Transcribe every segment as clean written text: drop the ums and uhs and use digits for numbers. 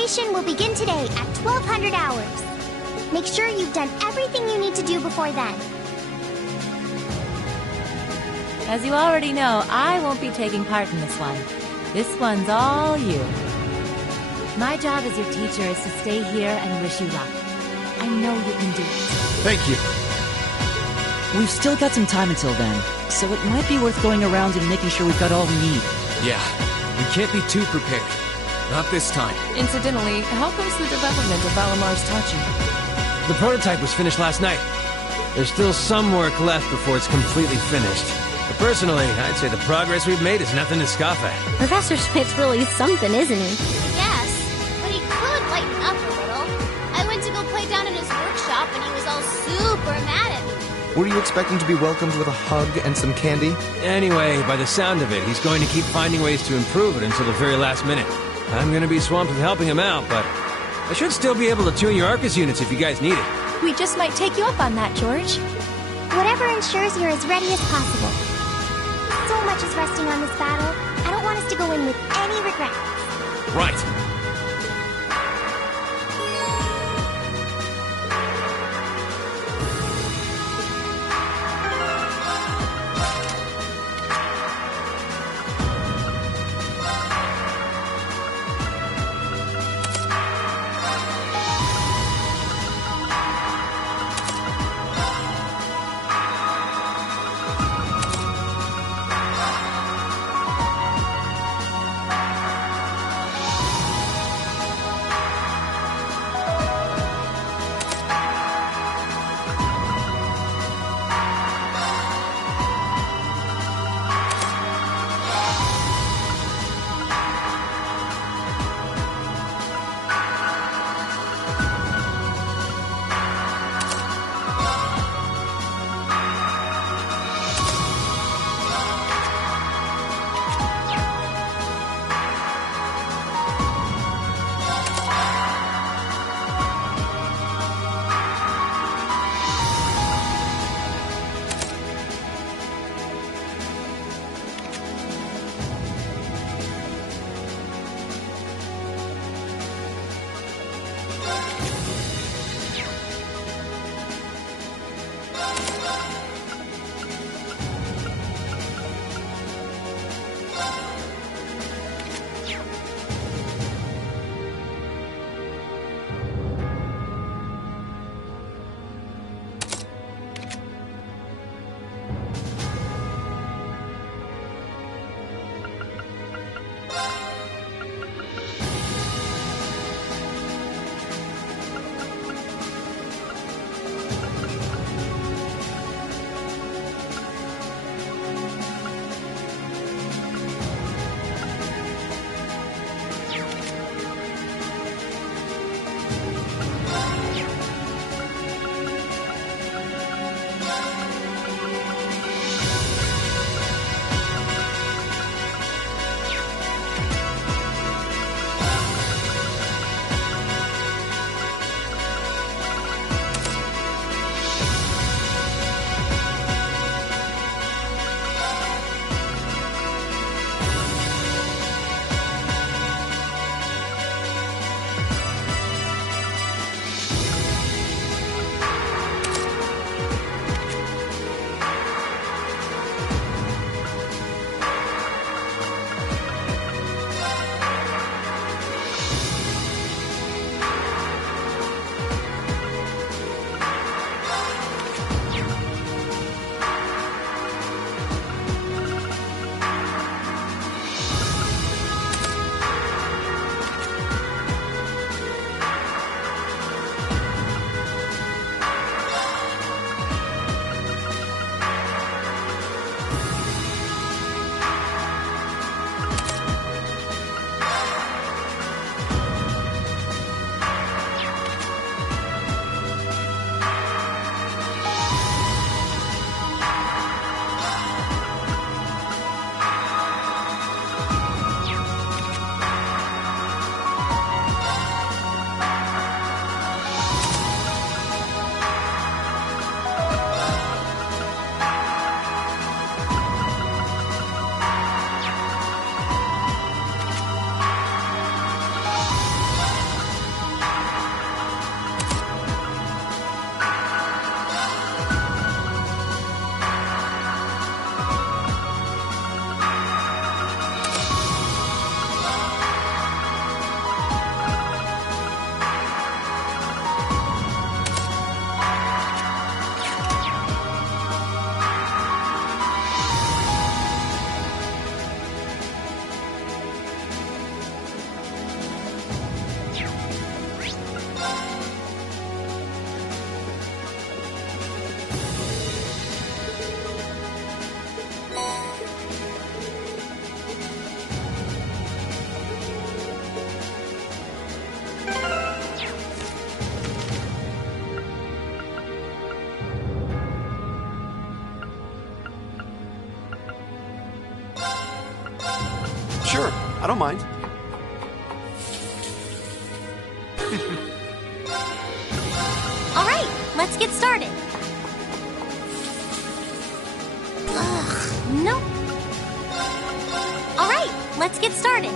preparation will begin today at 1200 hours. Make sure you've done everything you need to do before then. As you already know, I won't be taking part in this one. This one's all you. My job as your teacher is to stay here and wish you luck. I know you can do it. Thank you. We've still got some time until then, so it might be worth going around and making sure we've got all we need. Yeah, we can't be too prepared. Not this time. Incidentally, how goes the development of Valamar's Tachi? The prototype was finished last night. There's still some work left before it's completely finished. But personally, I'd say the progress we've made is nothing to scoff at. Professor Schmidt's really something, isn't he? Yes, but he could lighten up a little. I went to go play down in his workshop and he was all super mad at me. Were you expecting to be welcomed with a hug and some candy? Anyway, by the sound of it, he's going to keep finding ways to improve it until the very last minute. I'm going to be swamped with helping him out, but I should still be able to tune your Arcus units if you guys need it. We just might take you up on that, George. Whatever ensures you're as ready as possible. So much is resting on this battle. I don't want us to go in with any regrets. Right. don't mind. All right, let's get started. Ugh, no. All right, let's get started.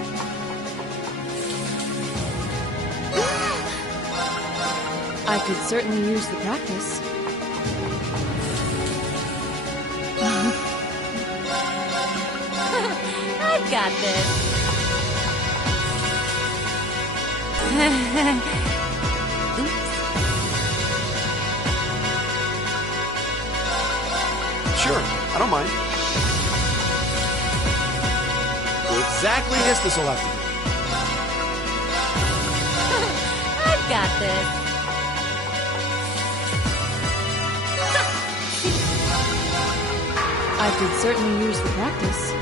I could certainly use the practice. I've got this. Oops. Sure, I don't mind. Exactly as this will have to be. I've got this. I could certainly use the practice.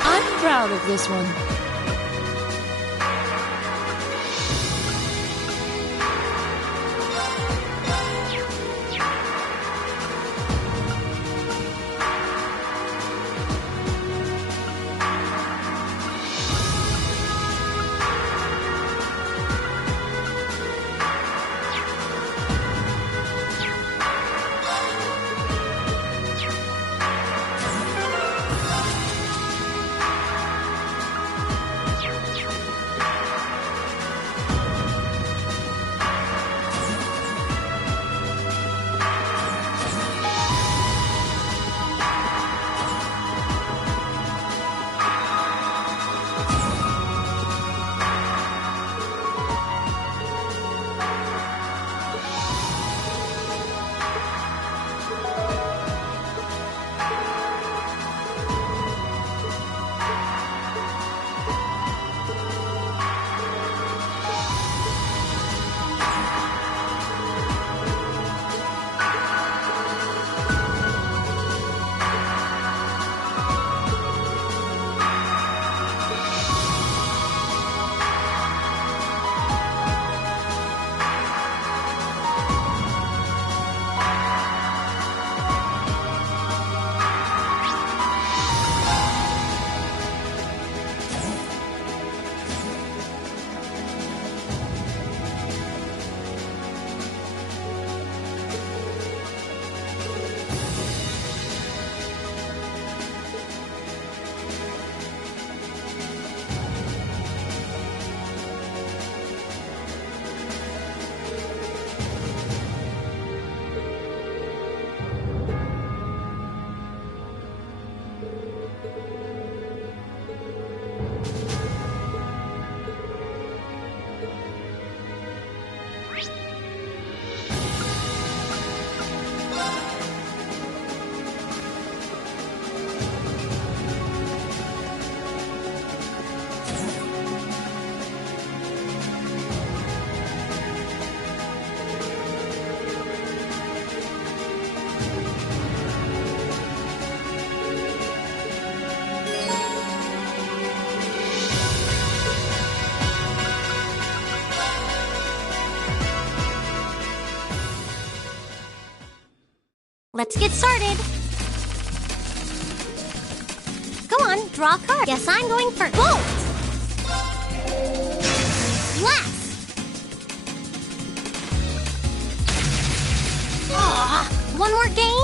I'm proud of this one. Let's get started. Go on, draw a card. Guess I'm going first. Bolt! Blast! Aw, one more game?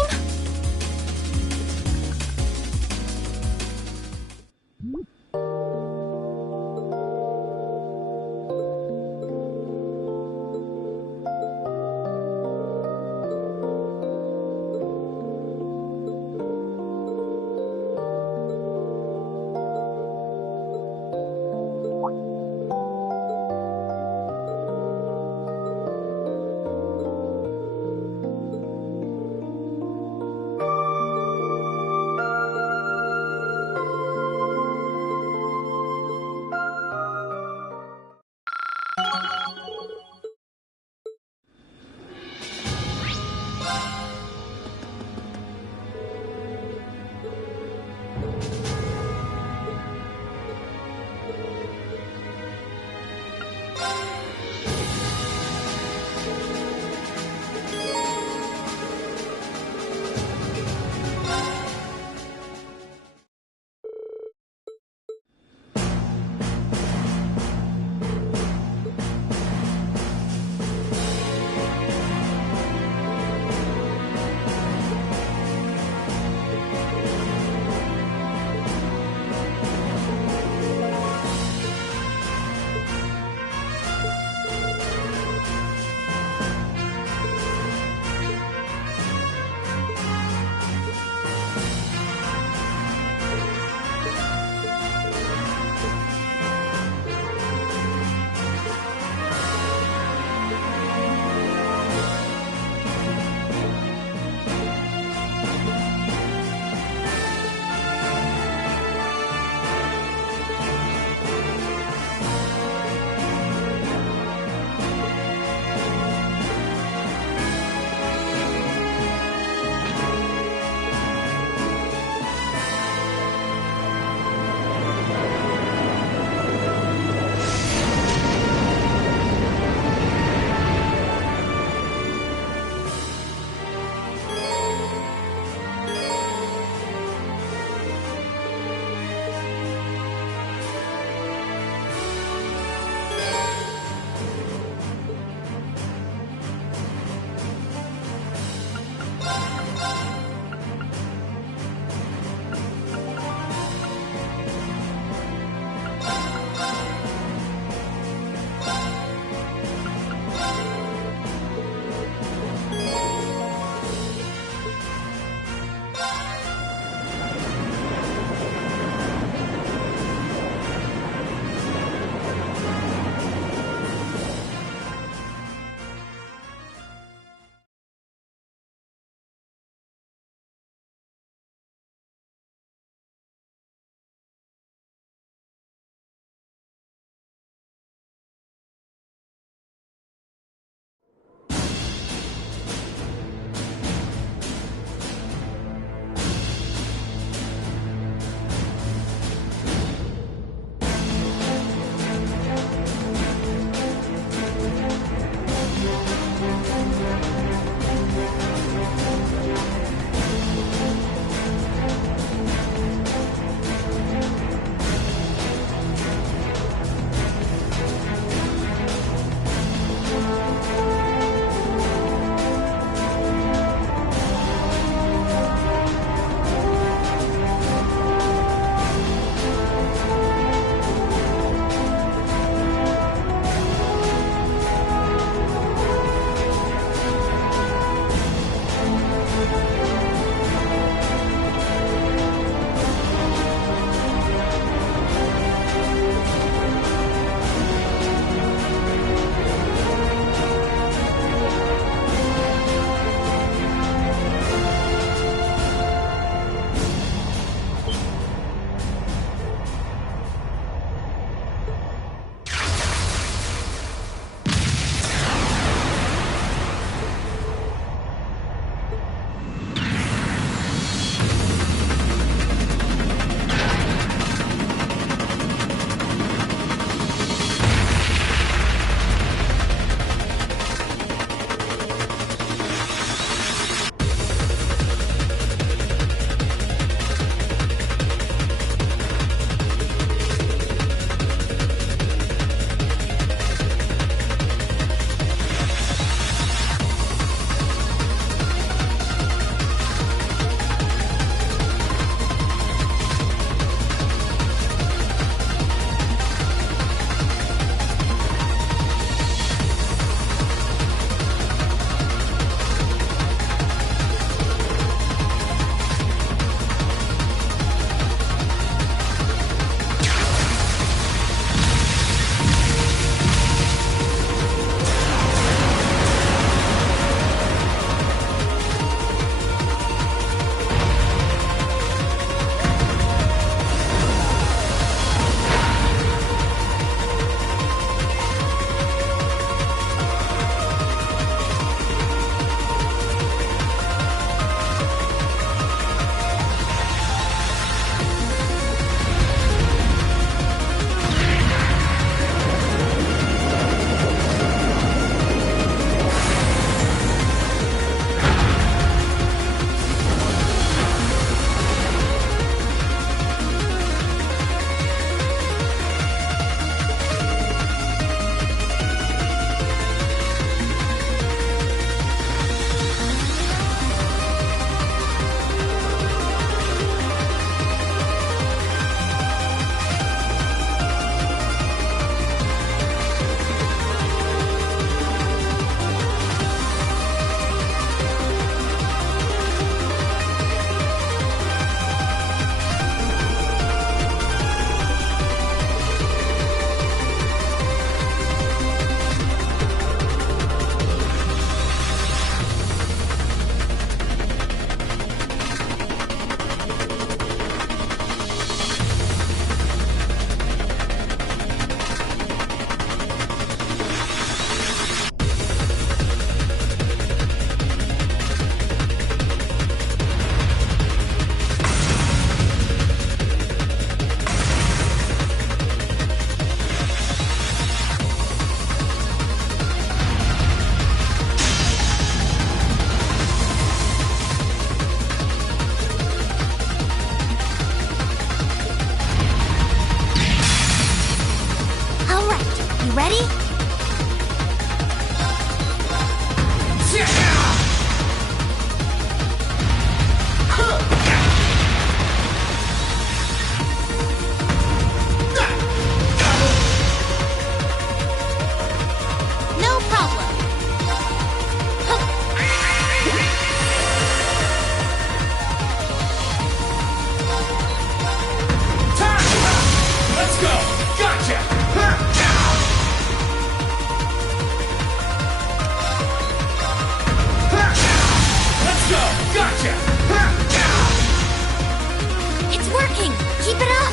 Keep it up!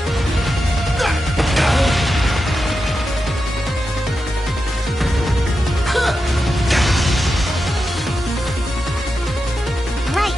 Right.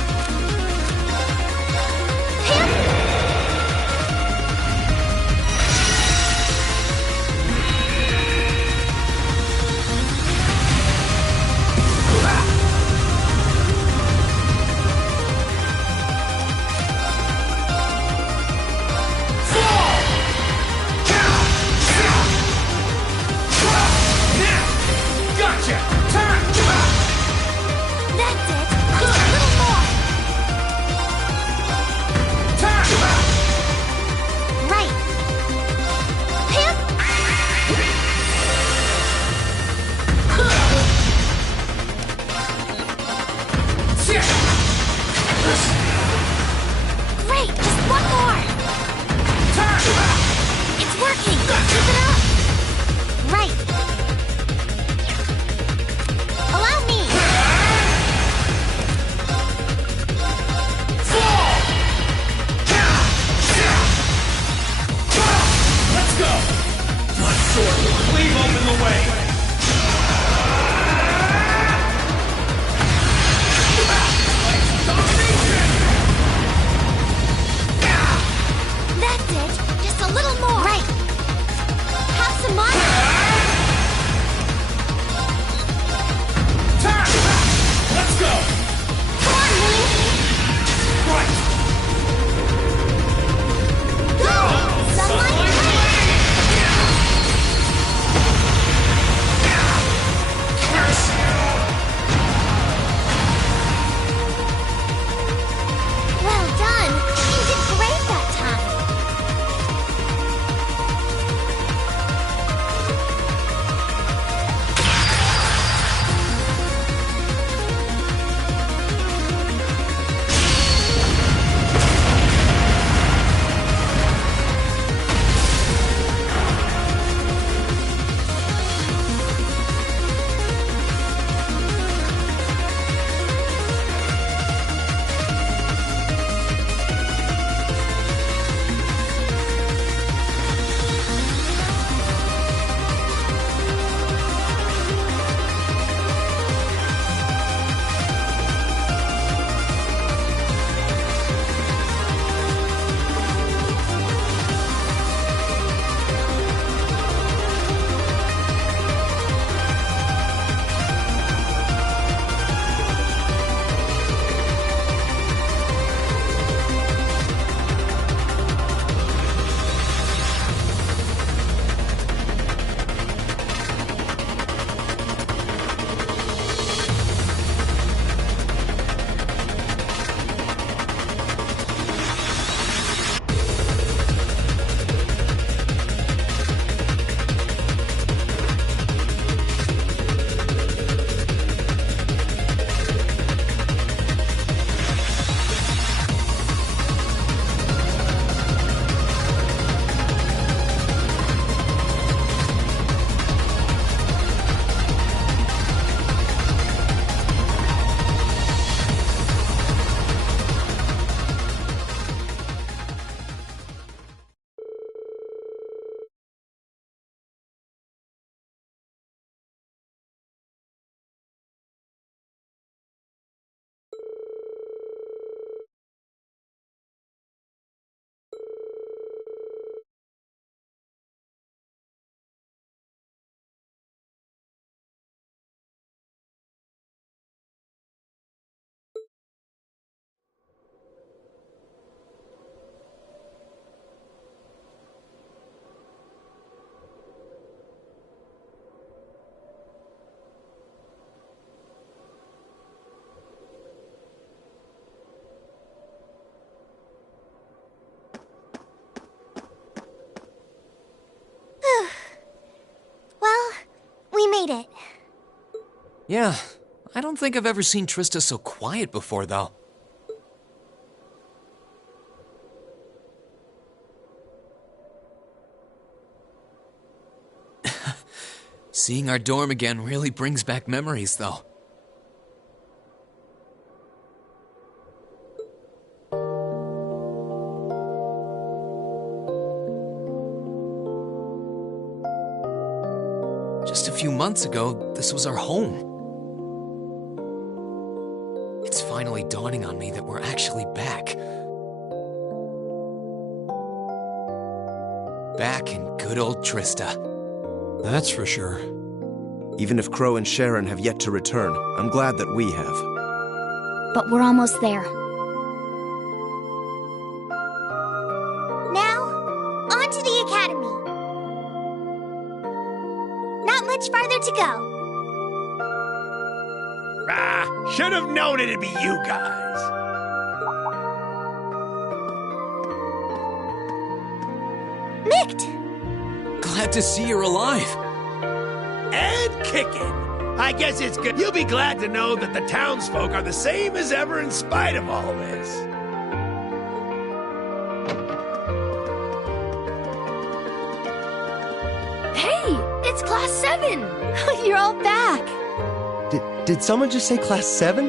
That's it. Just a little more. Right. Hip. Great. Just one more. It's working. Keep it up. Right. Allow me. Let's go! Blood sword will cleave open the way! That's it. Just a little more. Right. Have some money. Let's go! Come on, Link. Right! Go! Sunlight Blade. Well done. You did great that time. made it. Yeah, I don't think I've ever seen Trista so quiet before, though. Seeing our dorm again really brings back memories, though. few months ago, this was our home. It's finally dawning on me that we're actually back. Back in good old Trista. That's for sure. Even if Crow and Sharon have yet to return, I'm glad that we have. But we're almost there. Now, on to the academy. Not much farther to go. Should have known it'd be you guys. Micht! Glad to see you're alive. And kicking. I guess it's good. You'll be glad to know that the townsfolk are the same as ever in spite of all this. Hey, it's Class 7! You're all back! Did someone just say Class 7?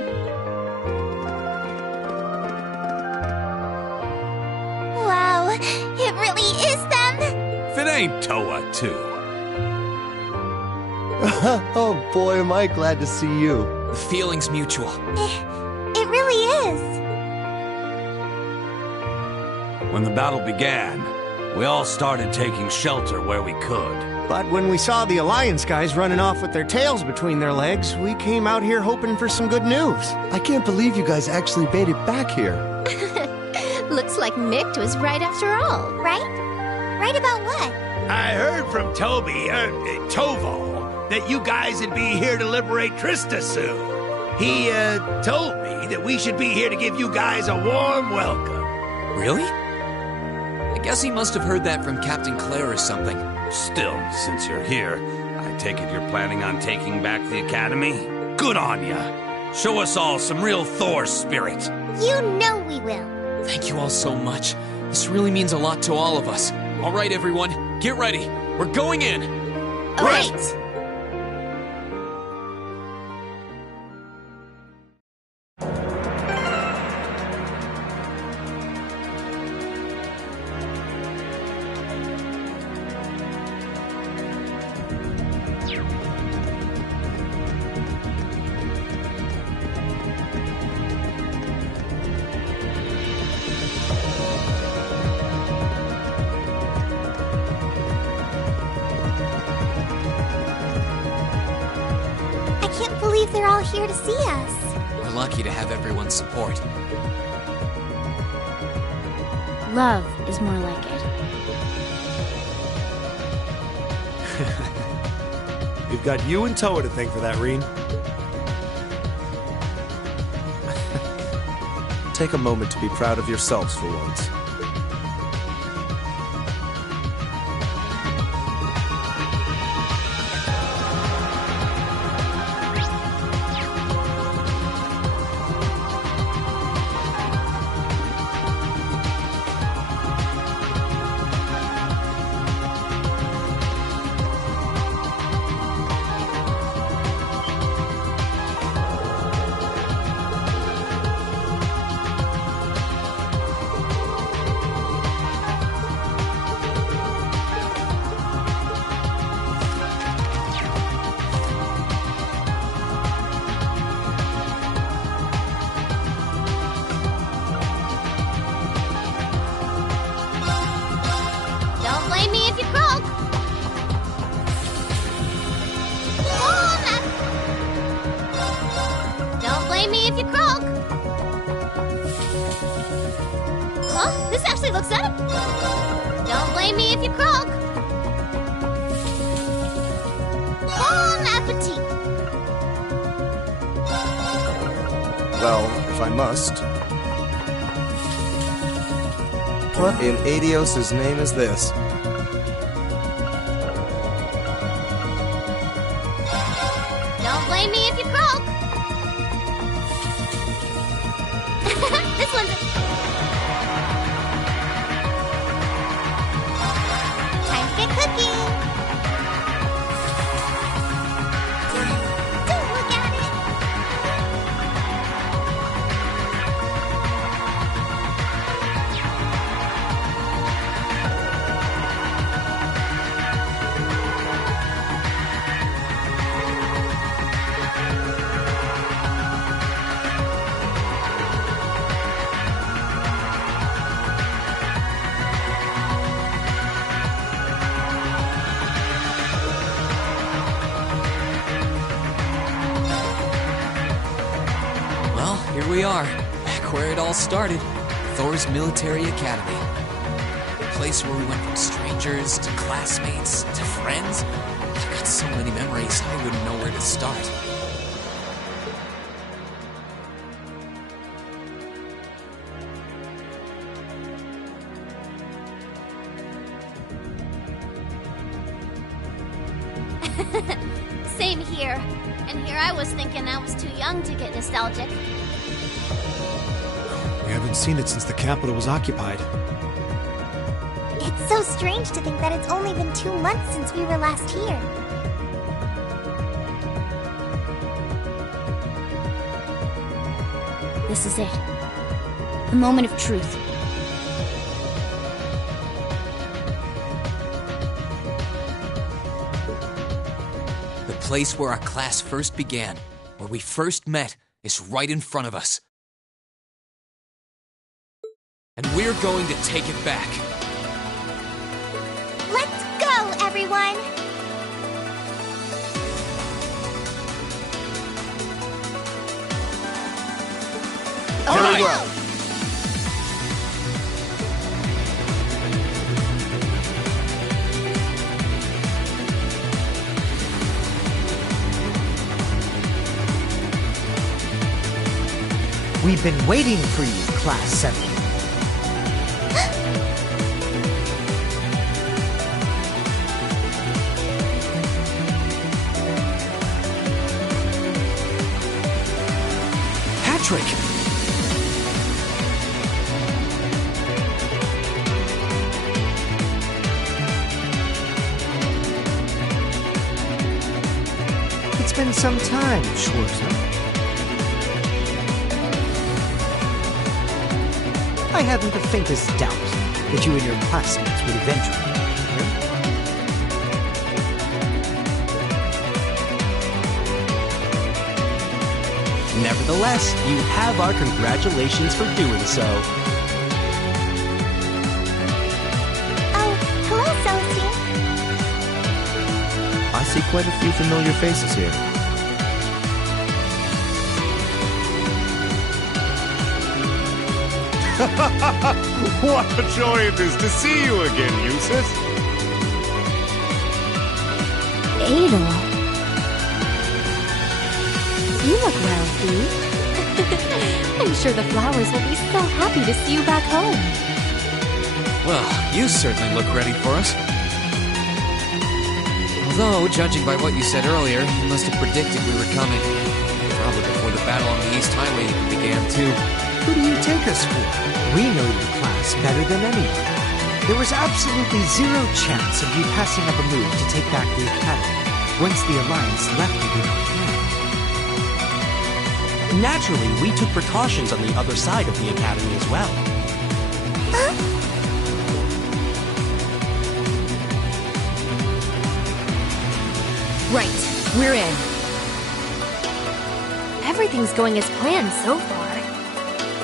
Wow, it really is them! If it ain't Toa, too. Oh boy, am I glad to see you. The feeling's mutual. It really is. When the battle began, we all started taking shelter where we could. But when we saw the Alliance guys running off with their tails between their legs, we came out here hoping for some good news. I can't believe you guys actually made it back here. Looks like Micht was right after all. Right? Right about what? I heard from Toval, that you guys would be here to liberate Trista soon. He, told me that we should be here to give you guys a warm welcome. Really? I guess he must have heard that from Captain Claire or something. Still, since you're here, I take it you're planning on taking back the Academy? Good on ya. Show us all some real Thor spirit. You know we will. Thank you all so much. This really means a lot to all of us. All right, everyone, get ready. We're going in. Right! They're all here to see us. We're lucky to have everyone's support. Love is more like it. We've got you and Toa to thank for that, Reen. Take a moment to be proud of yourselves for once. Looks up. Don't blame me if you croak. Bon appetit. Well, if I must. What in Adios' name is this? Don't blame me if you croak. This one's time to get cooking. Don't look at it. here we are, back where it all started. Thor's Military Academy. The place where we went from strangers to classmates to friends. I've got so many memories, I wouldn't know where to start. Same here. And here I was thinking I was too young to get nostalgic. We haven't seen it since the capital was occupied. It's so strange to think that it's only been 2 months since we were last here. This is it. The moment of truth. The place where our class first began, where we first met, is right in front of us. And we're going to take it back. Let's go, everyone! All right. We've been waiting for you, Class 7. Patrick! It's been some time, Schwarzer. I hadn't the faintest doubt that you and your classmates would eventually get here. Nevertheless, you have our congratulations for doing so. Oh, hello, Celestine. I see quite a few familiar faces here. What a joy it is to see you again, Eustace. Adol. You look well, Bee. I'm sure the flowers will be so happy to see you back home. Well, you certainly look ready for us. Although, judging by what you said earlier, you must have predicted we were coming. Probably before the battle on the East Highway even began, too. Who do you take us for? We know your class better than anyone. There was absolutely zero chance of you passing up a move to take back the Academy once the Alliance left it in our hand. Naturally, we took precautions on the other side of the Academy as well. Right, we're in. Everything's going as planned so far.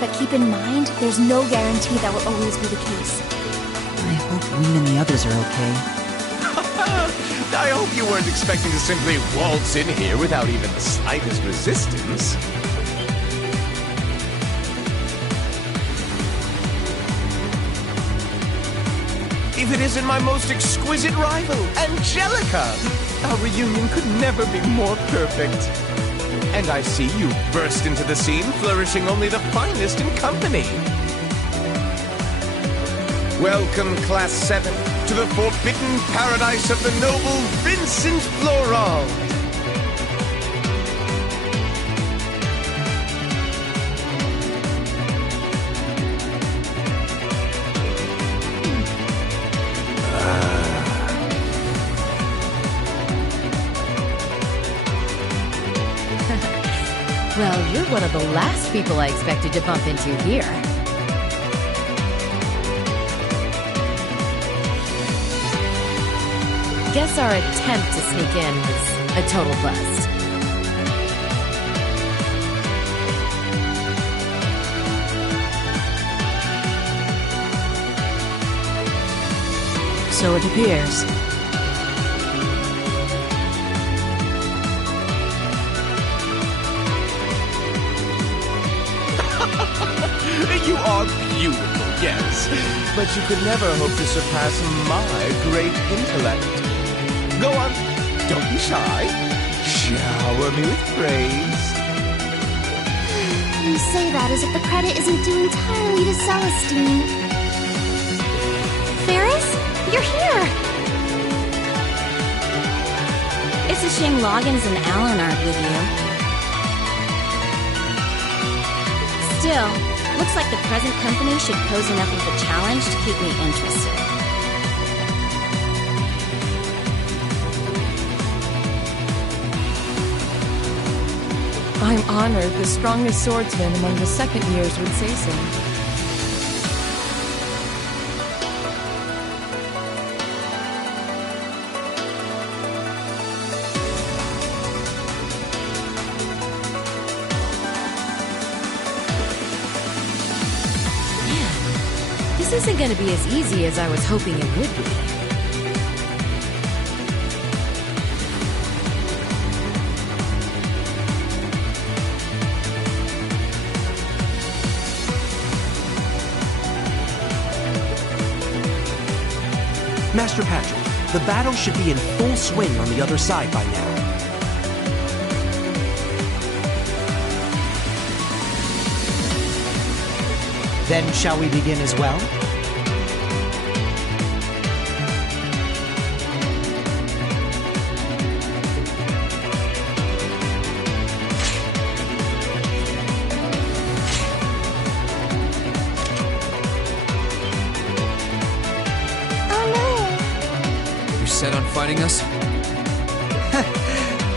But keep in mind, there's no guarantee that will always be the case. I hope Ween and the others are okay. I hope you weren't expecting to simply waltz in here without even the slightest resistance. If it isn't my most exquisite rival, Angelica! Our reunion could never be more perfect. And I see you burst into the scene, flourishing only the finest in company. Welcome, Class 7, to the forbidden paradise of the noble Vincent Florald. Well, you're one of the last people I expected to bump into here. Guess our attempt to sneak in was a total bust. So it appears. You are beautiful, yes, but you could never hope to surpass my great intellect. Go on, don't be shy. Shower me with praise. You say that as if the credit isn't due entirely to Celestine. Ferris? You're here! It's a shame Loggins and Alan aren't with you. Still, looks like the present company should pose enough of a challenge to keep me interested. I'm honored the strongest swordsman among the second years would say so. This isn't going to be as easy as I was hoping it would be. Master Patrick, the battle should be in full swing on the other side by now. Then shall we begin as well? Set on fighting us?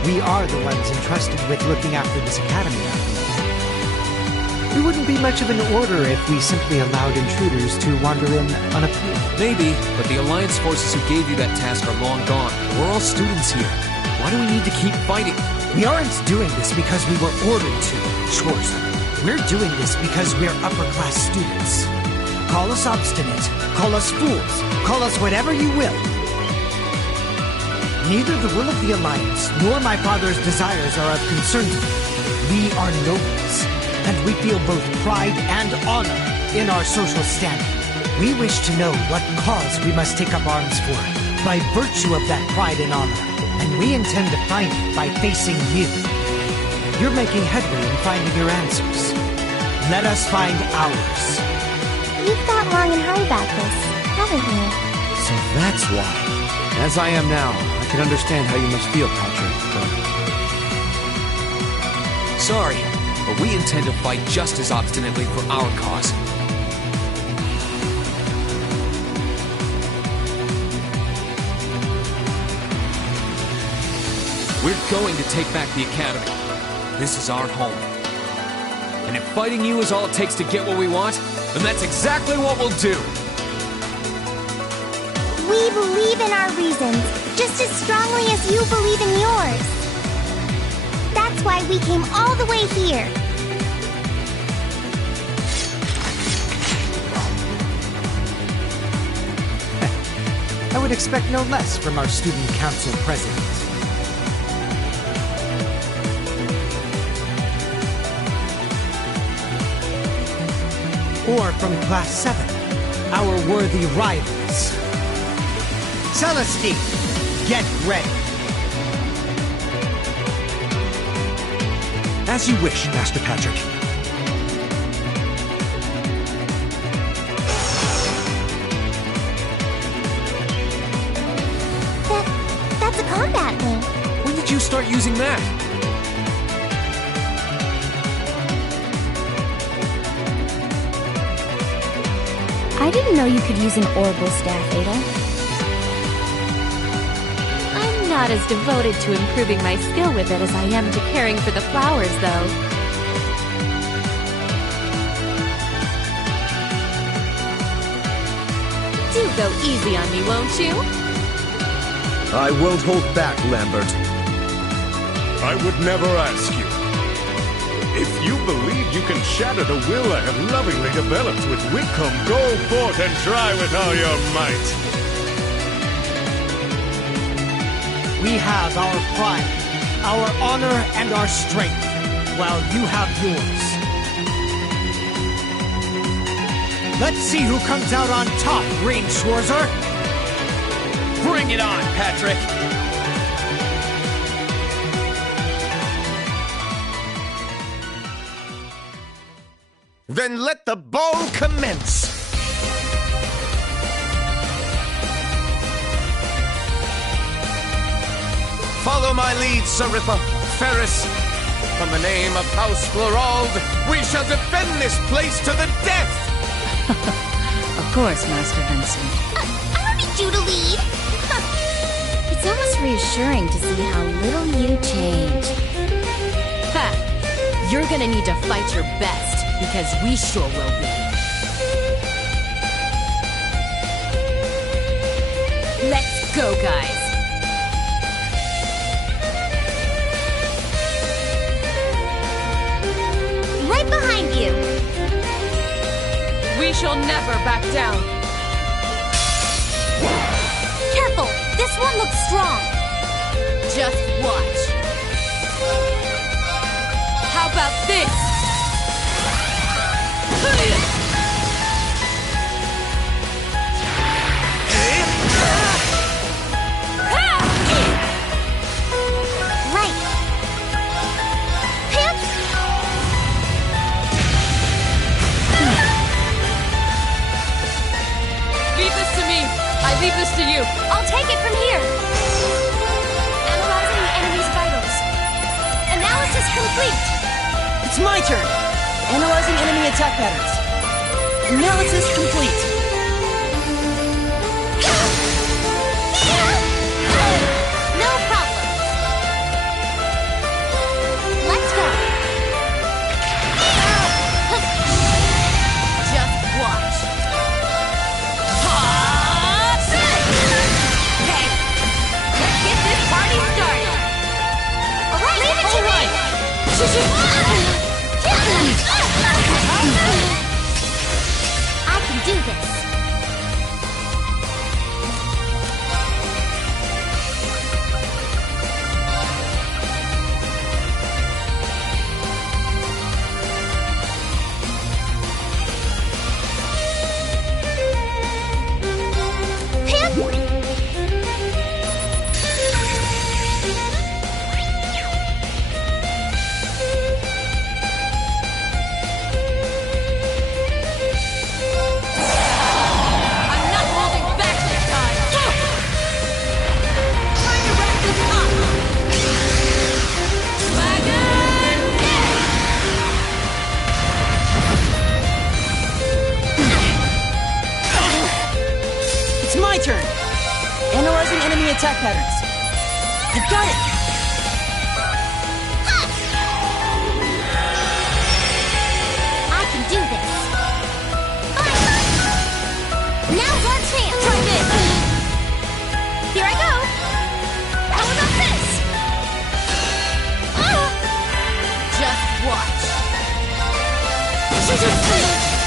We are the ones entrusted with looking after this academy, after all. We wouldn't be much of an order if we simply allowed intruders to wander in unappeared. Maybe, but the Alliance forces who gave you that task are long gone. We're all students here. Why do we need to keep fighting? We aren't doing this because we were ordered to, Schwarzer. We're doing this because we're upper-class students. Call us obstinate, call us fools, call us whatever you will. Neither the will of the Alliance nor my father's desires are of concern to me. We are nobles, and we feel both pride and honor in our social standing. We wish to know what cause we must take up arms for, by virtue of that pride and honor, and we intend to find it by facing you. You're making headway in finding your answers. Let us find ours. You've thought long and hard about this, haven't you? So that's why. As I am now, I can understand how you must feel, Patrick, but... Sorry, but we intend to fight just as obstinately for our cause. We're going to take back the Academy. This is our home. And if fighting you is all it takes to get what we want, then that's exactly what we'll do! We believe in our reasons, just as strongly as you believe in yours. That's why we came all the way here. I would expect no less from our student council president. Or from Class 7, our worthy rivals. Celestine, get ready. As you wish, Master Patrick. That's a combat thing. When did you start using that? I didn't know you could use an orbital staff, Ada. I'm not as devoted to improving my skill with it as I am to caring for the flowers, though. Do go easy on me, won't you? I won't hold back, Lambert. I would never ask you. If you believe you can shatter the will I have lovingly developed with Whitcomb, go forth and try with all your might. We have our pride, our honor, and our strength, while you have yours. Let's see who comes out on top, Rain Schwarzer! Bring it on, Patrick! Then let the ball commence! Follow my lead, Sarippa, Ferris. In the name of House Florald, we shall defend this place to the death! Of course, Master Vincent. I don't need you to lead. It's almost reassuring to see how little you change. Ha! You're gonna need to fight your best, because we sure will be. Let's go, guys! Right behind you. We shall never back down. Careful, this one looks strong. Just watch. How about this? Right. Pants. Leave this to me. I leave this to you. I'll take it from here. Analyzing the enemy's vitals. Analysis complete. It's my turn. Analyzing enemy attack patterns. Analysis complete. No problem. Let's go. Just watch. Hey, let's get this party started. All right, leave it to me. I can do this. I'm not holding back this time. Trying to wrap this up. Dragon! It's my turn. Analyzing enemy attack patterns. I've got it. I can do this. Now's our chance. Try this. Here I go. How about this? Just watch.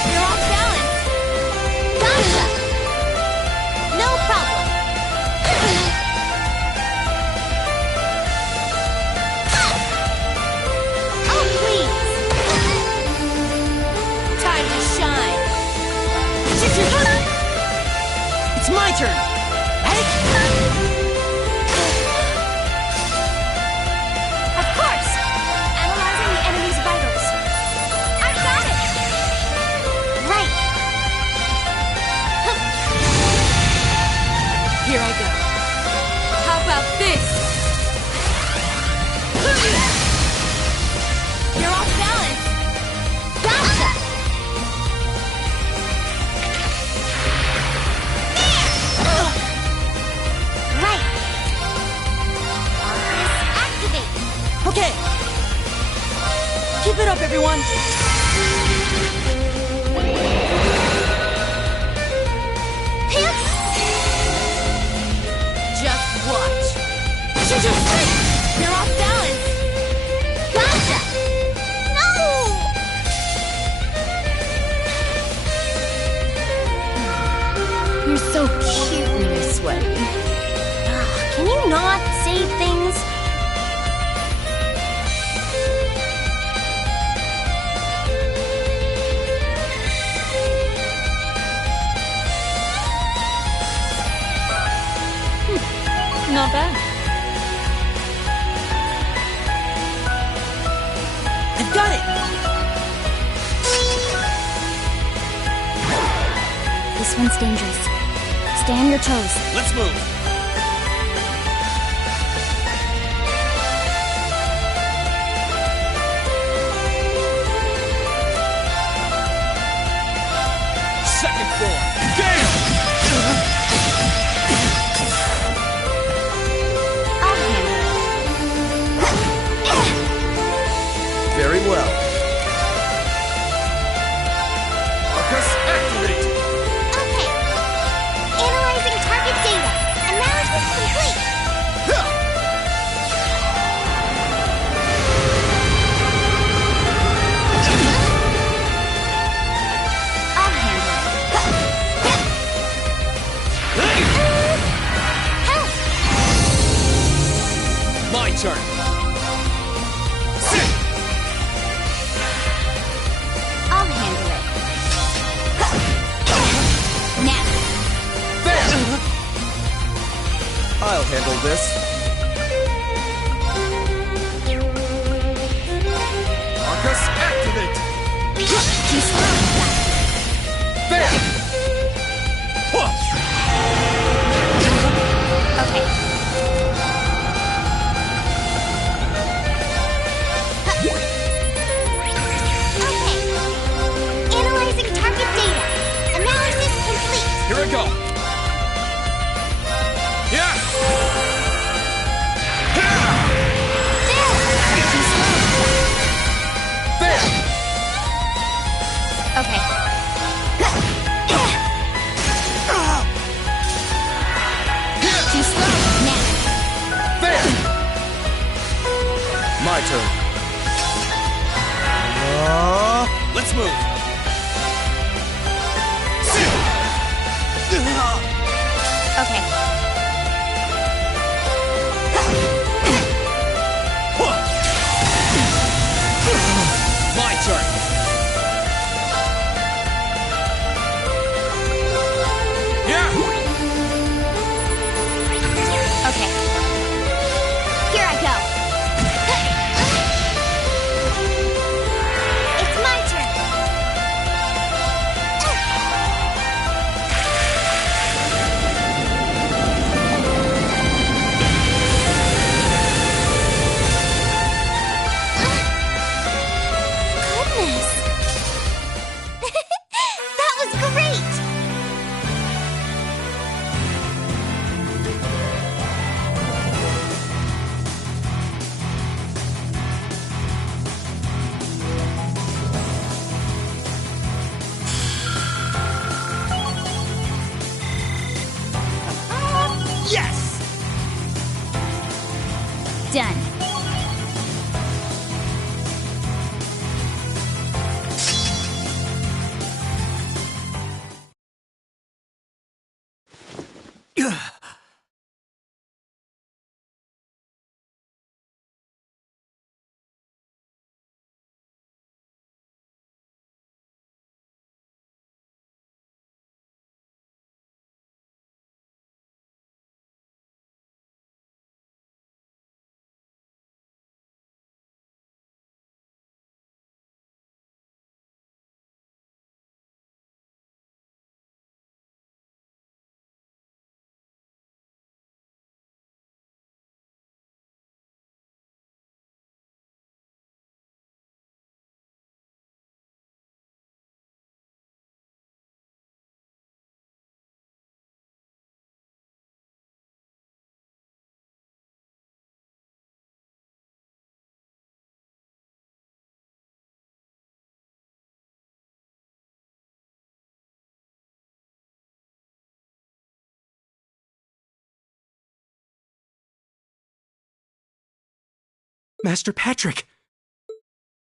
You're off balance. Gotcha. No problem. Oh, please. Time to shine. It's my turn. Of course. Analyzing the enemy's vitals. I've got it. Right. Here I go. How about this? You're off balance. Gotcha. Right. Arcus activate. Okay. Keep it up, everyone. Pants. Just watch. You're off balance. Gotcha. No. You're so cute when you're sweaty. Can you not say things? This one's dangerous. Stay on your toes. Let's move. Second floor. Gale! I'll handle it. Very well. Marcus, activate! Okay. Analyzing target data. Analysis complete. I'll handle it. Help! My turn. I'll handle it. Now. I'll handle this. Marcus, activate! Too slow. There! Okay. Okay. Analyzing target data. Analysis complete. Here we go. Yeah! Too slow. There! Okay. Too slow. Now. There! My turn. Let's move. Okay. My turn. Yeah! Okay. Here I go. It's my turn. Goodness. That was great. Yes! Done. Master Patrick!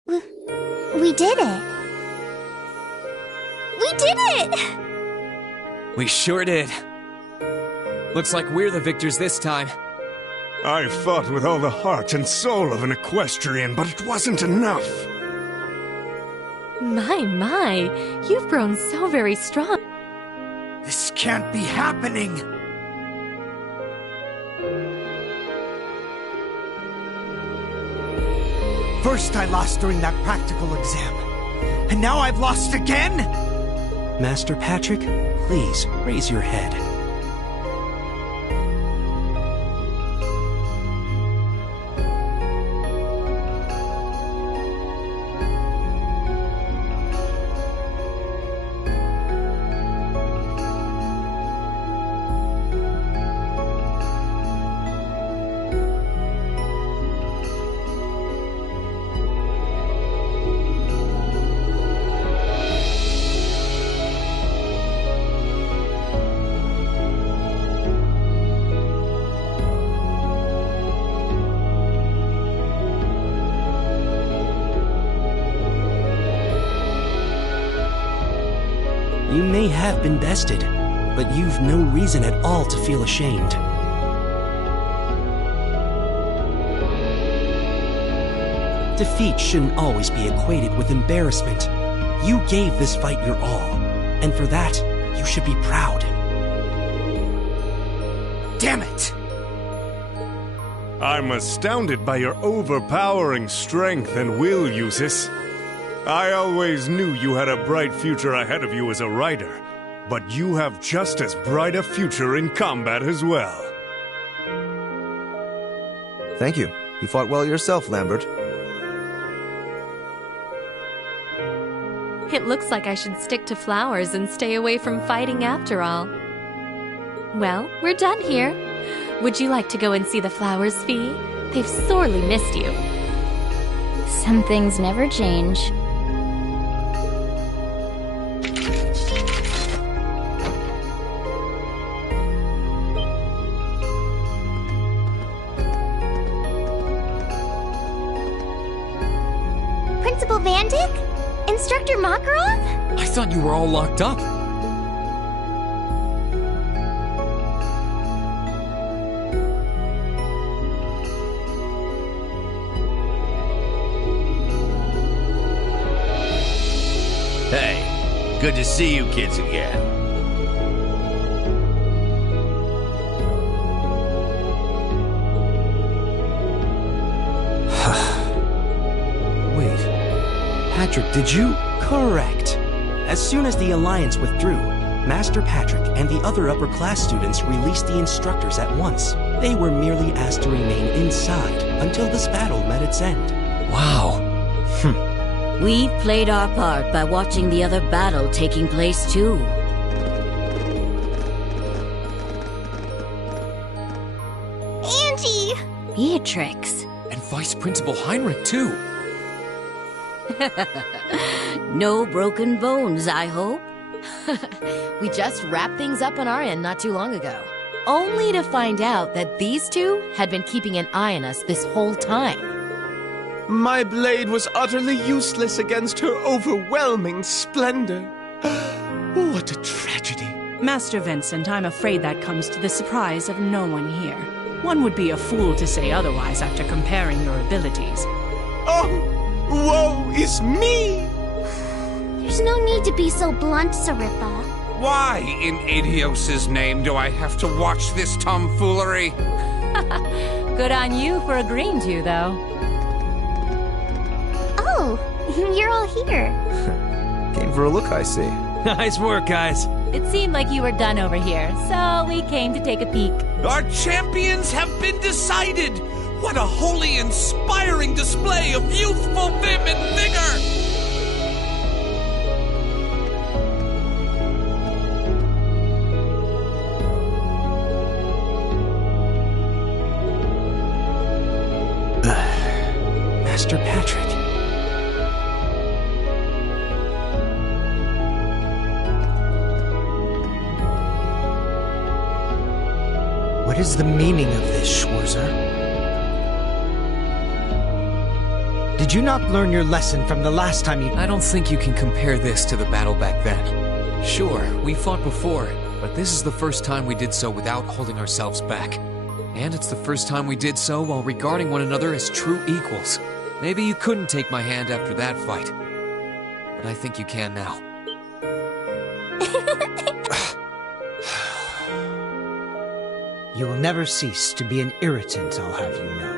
We did it. We did it! We sure did. Looks like we're the victors this time. I fought with all the heart and soul of an equestrian, but it wasn't enough. My, you've grown so very strong. This can't be happening! First I lost during that practical exam, and now I've lost again? Master Patrick, please raise your head. You may have been bested, but you've no reason at all to feel ashamed. Defeat shouldn't always be equated with embarrassment. You gave this fight your all, and for that, you should be proud. Damn it! I'm astounded by your overpowering strength and will, Eustace. I always knew you had a bright future ahead of you as a rider, but you have just as bright a future in combat as well. Thank you. You fought well yourself, Lambert. It looks like I should stick to flowers and stay away from fighting after all. Well, we're done here. Would you like to go and see the flowers, Fee? They've sorely missed you. Some things never change. Principal Vandyck? Instructor Makarov? I thought you were all locked up. Hey, good to see you kids again. Wait, Patrick, did you? Correct. As soon as the Alliance withdrew, Master Patrick and the other upper class students released the instructors at once. They were merely asked to remain inside until this battle met its end. Wow. We've played our part by watching the other battle taking place too. Angie! Beatrix. And Vice Principal Heinrich, too. No broken bones, I hope. We just wrapped things up on our end not too long ago. Only to find out that these two had been keeping an eye on us this whole time. My blade was utterly useless against her overwhelming splendor. What a tragedy. Master Vincent, I'm afraid that comes to the surprise of no one here. One would be a fool to say otherwise after comparing your abilities. Oh, woe is me! There's no need to be so blunt, Sarippa. Why, in Adios' name, do I have to watch this tomfoolery? Good on you for agreeing to, though. Oh, you're all here. Came for a look, I see. Nice work, guys. It seemed like you were done over here, so we came to take a peek. Our champions have been decided! What a wholly inspiring display of youthful vim and vigor! Master Patrick. What is the meaning of this, Schwarzer? Did you not learn your lesson from the last time you... I don't think you can compare this to the battle back then. Sure, we fought before, but this is the first time we did so without holding ourselves back. And it's the first time we did so while regarding one another as true equals. Maybe you couldn't take my hand after that fight, but I think you can now. You will never cease to be an irritant, I'll have you know.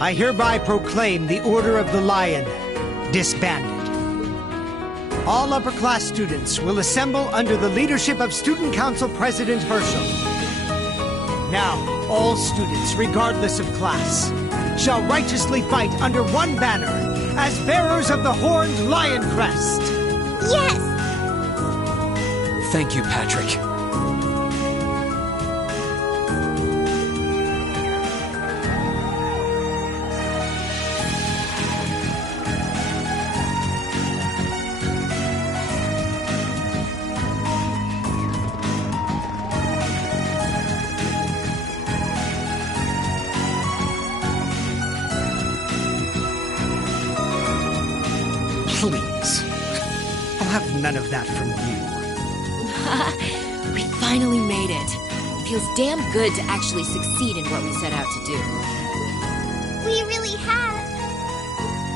I hereby proclaim the Order of the Lion disbanded. All upper-class students will assemble under the leadership of Student Council President Herschel. Now, all students, regardless of class, shall righteously fight under one banner as bearers of the horned lion crest. Yes! Thank you, Patrick. Please. I'll have none of that from you. We finally made it. Feels damn good to actually succeed in what we set out to do. We really have.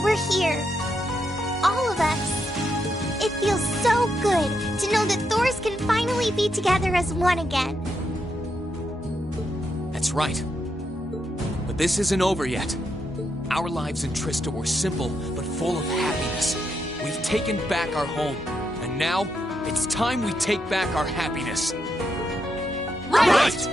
We're here. All of us. It feels so good to know that Thors can finally be together as one again. That's right. But this isn't over yet. Our lives in Trista were simple, but full of happiness. We've taken back our home, and now it's time we take back our happiness. Right!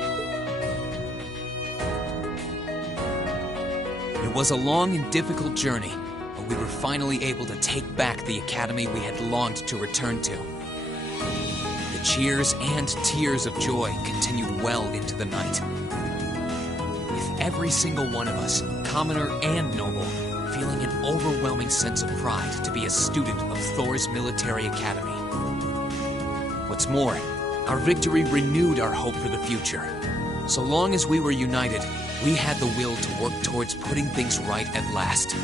It was a long and difficult journey, but we were finally able to take back the academy we had longed to return to. The cheers and tears of joy continued well into the night. With every single one of us, commoner and noble, feeling an overwhelming sense of pride to be a student of Thors Military Academy. What's more, our victory renewed our hope for the future. So long as we were united, we had the will to work towards putting things right at last.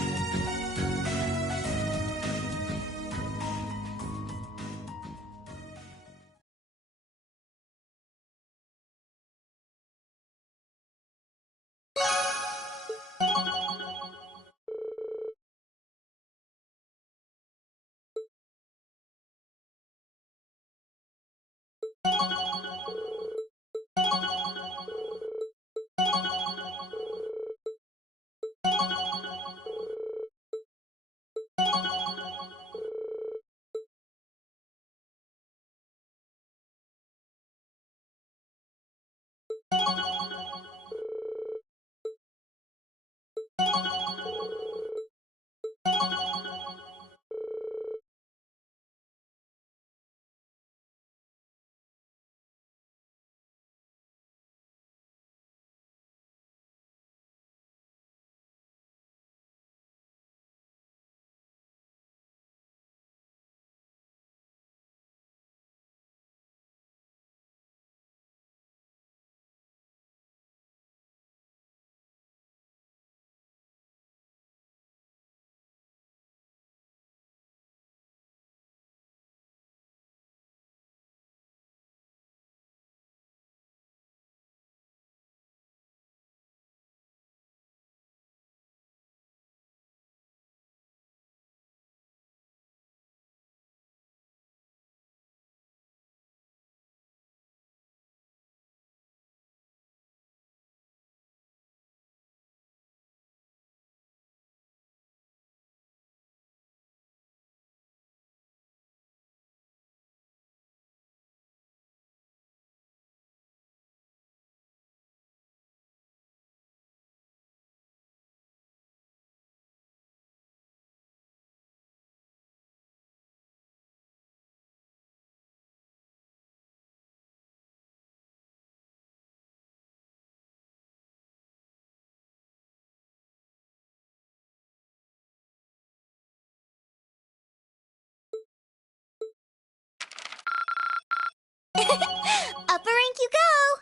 Upper rank you go!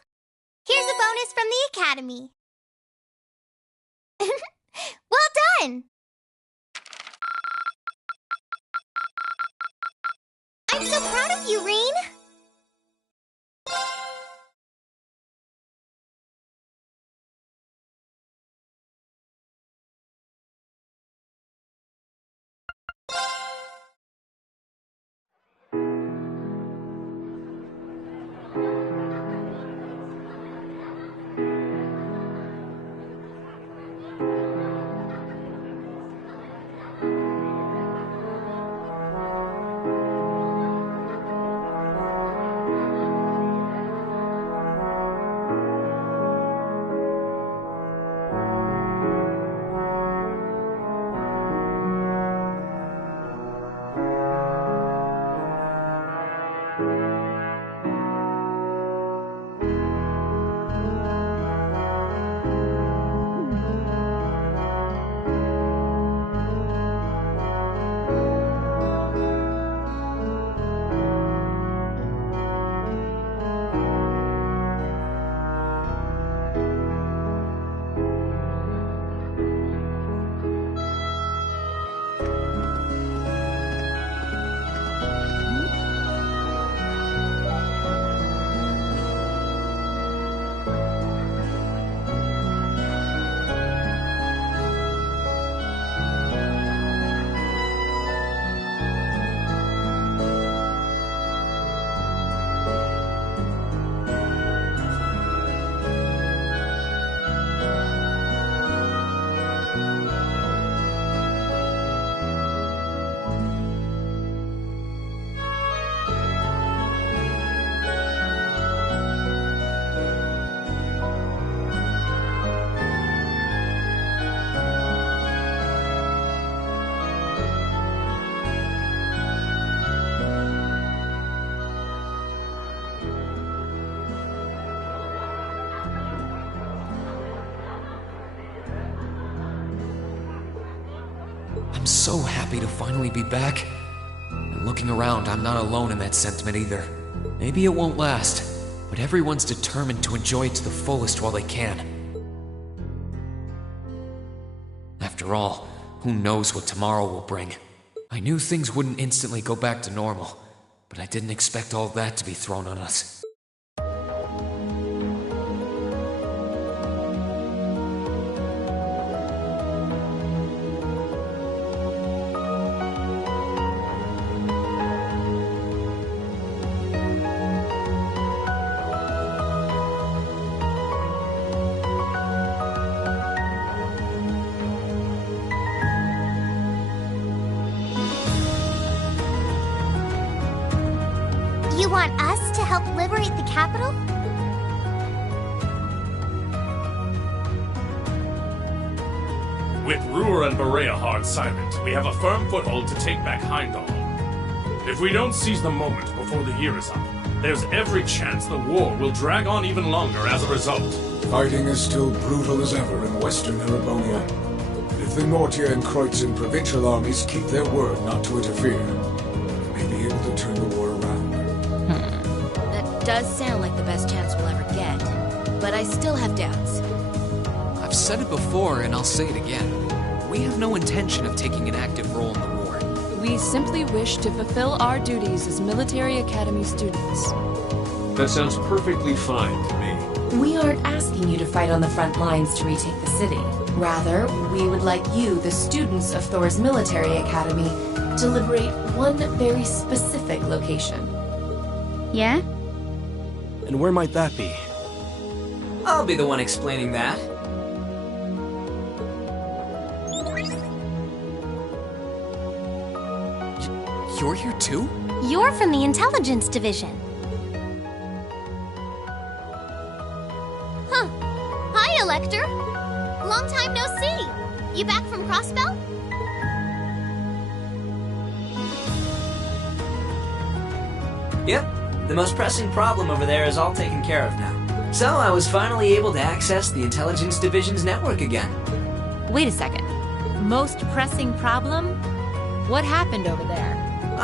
Here's a bonus from the Academy. Well done! I'm so proud of you, Rean! I'm so happy to finally be back. And looking around, I'm not alone in that sentiment either. Maybe it won't last, but everyone's determined to enjoy it to the fullest while they can. After all, who knows what tomorrow will bring? I knew things wouldn't instantly go back to normal, but I didn't expect all that to be thrown on us. You want us to help liberate the capital? With Ruhr and Berea hard silent, we have a firm foothold to take back Heimdall. If we don't seize the moment before the year is up, there's every chance the war will drag on even longer as a result. Fighting is still brutal as ever in western Erebonia. If the Nortia and Kreutzen provincial armies keep their word not to interfere, they may be able to turn the war around. That does sound like the best chance we'll ever get, but I still have doubts. I've said it before, and I'll say it again. We have no intention of taking an active role in the war. We simply wish to fulfill our duties as military academy students. That sounds perfectly fine to me. We aren't asking you to fight on the front lines to retake the city. Rather, we would like you, the students of Thor's military academy, to liberate one very specific location. Yeah? And where might that be? I'll be the one explaining that. You're here too? You're from the Intelligence Division. Huh. Hi, Elector. Long time no see. You back from Crossbell? Yep, the most pressing problem over there is all taken care of now. So I was finally able to access the Intelligence Division's network again. Wait a second. Most pressing problem? What happened over there?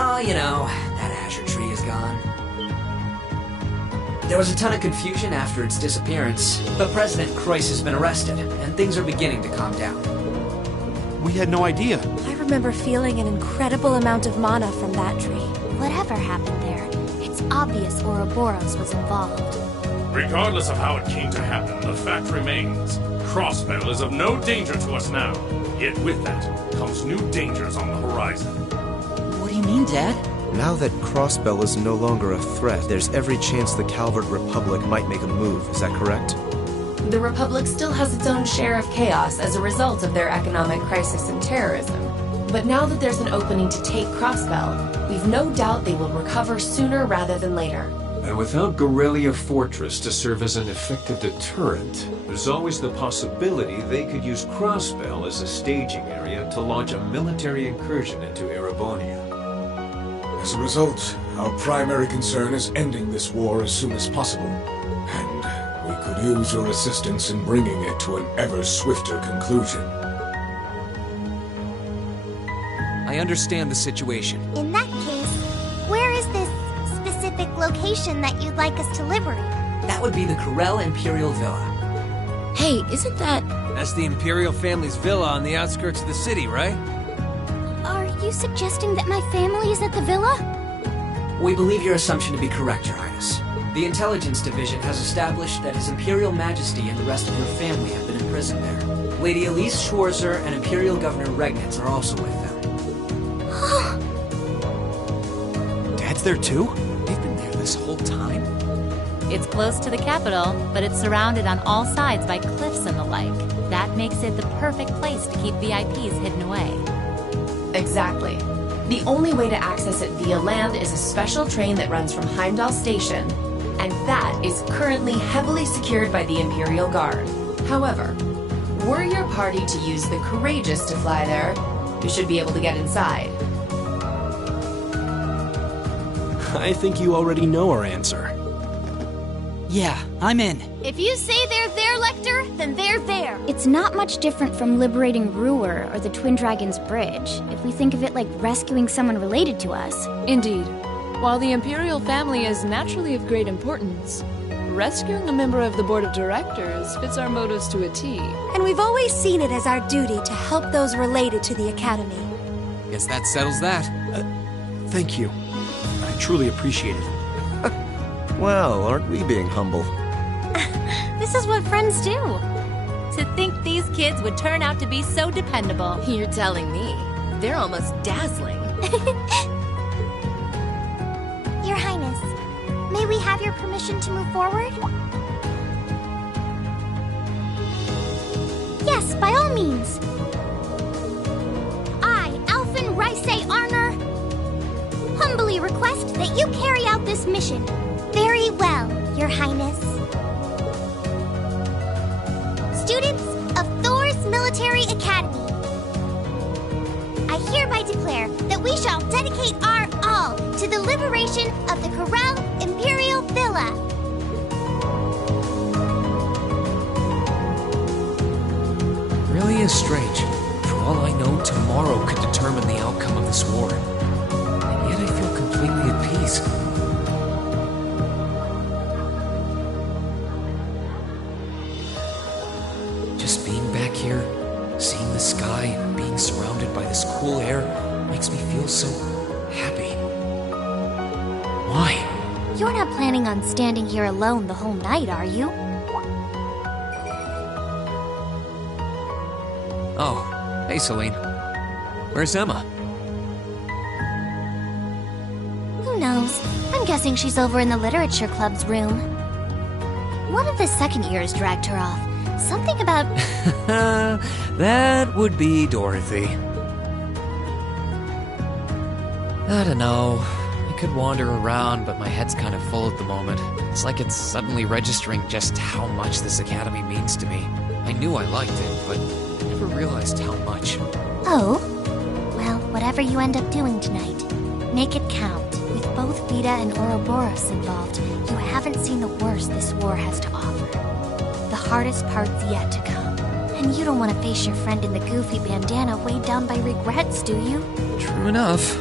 Oh, you know, that Azure tree is gone. There was a ton of confusion after its disappearance, but President Kreuz has been arrested, and things are beginning to calm down. We had no idea. I remember feeling an incredible amount of mana from that tree. Whatever happened there, it's obvious Ouroboros was involved. Regardless of how it came to happen, the fact remains. Crossbell is of no danger to us now. Yet with that comes new dangers on the horizon. What do you mean, Dad? Now that Crossbell is no longer a threat, there's every chance the Calvert Republic might make a move. Is that correct? The Republic still has its own share of chaos as a result of their economic crisis and terrorism. But now that there's an opening to take Crossbell, we've no doubt they will recover sooner rather than later. And without Gorelia Fortress to serve as an effective deterrent, there's always the possibility they could use Crossbell as a staging area to launch a military incursion into Erebonia. As a result, our primary concern is ending this war as soon as possible. And we could use your assistance in bringing it to an ever swifter conclusion. I understand the situation. In that case, where is this specific location that you'd like us to liberate? That would be the Corel Imperial Villa. Hey, isn't that... That's the Imperial family's villa on the outskirts of the city, right? Are you suggesting that my family is at the villa? We believe your assumption to be correct, Your Highness. The Intelligence Division has established that His Imperial Majesty and the rest of your family have been imprisoned there. Lady Elise Schwarzer and Imperial Governor Regnitz are also with them. Dad's there too? They've been there this whole time? It's close to the capital, but it's surrounded on all sides by cliffs and the like. That makes it the perfect place to keep VIPs hidden away. Exactly. The only way to access it via land is a special train that runs from Heimdall Station, and that is currently heavily secured by the Imperial Guard. However, were your party to use the Courageous to fly there, you should be able to get inside. I think you already know our answer. Yeah, I'm in. If you say they're there, Lecter, then they're there. It's not much different from liberating Ruhr or the Twin Dragons Bridge, if we think of it like rescuing someone related to us. Indeed. While the Imperial family is naturally of great importance, rescuing a member of the Board of Directors fits our motives to a T. And we've always seen it as our duty to help those related to the Academy. Guess that settles that. Thank you. I truly appreciate it. Well, aren't we being humble? This is what friends do. To think these kids would turn out to be so dependable. You're telling me. They're almost dazzling. Your Highness, may we have your permission to move forward? Yes, by all means. I, Alphen Raisei Arner, humbly request that you carry out this mission. Very well, Your Highness. Students of Thor's Military Academy, I hereby declare that we shall dedicate our all to the liberation of the Corel Imperial Villa. Really is strange. For all I know, tomorrow could determine the outcome of this war. And yet I feel completely at peace. Just being back here, seeing the sky, and being surrounded by this cool air makes me feel so happy. Why? You're not planning on standing here alone the whole night, are you? Oh, hey Celine. Where's Emma? Who knows? I'm guessing she's over in the Literature Club's room. One of the second years dragged her off. Something about... That would be Dorothy. I don't know. I could wander around, but my head's kind of full at the moment. It's like it's suddenly registering just how much this academy means to me. I knew I liked it, but I never realized how much. Oh? Well, whatever you end up doing tonight, make it count. With both Vita and Ouroboros involved, you haven't seen the worst this war has to offer. The hardest part's yet to come. And you don't want to face your friend in the goofy bandana weighed down by regrets, do you? True enough.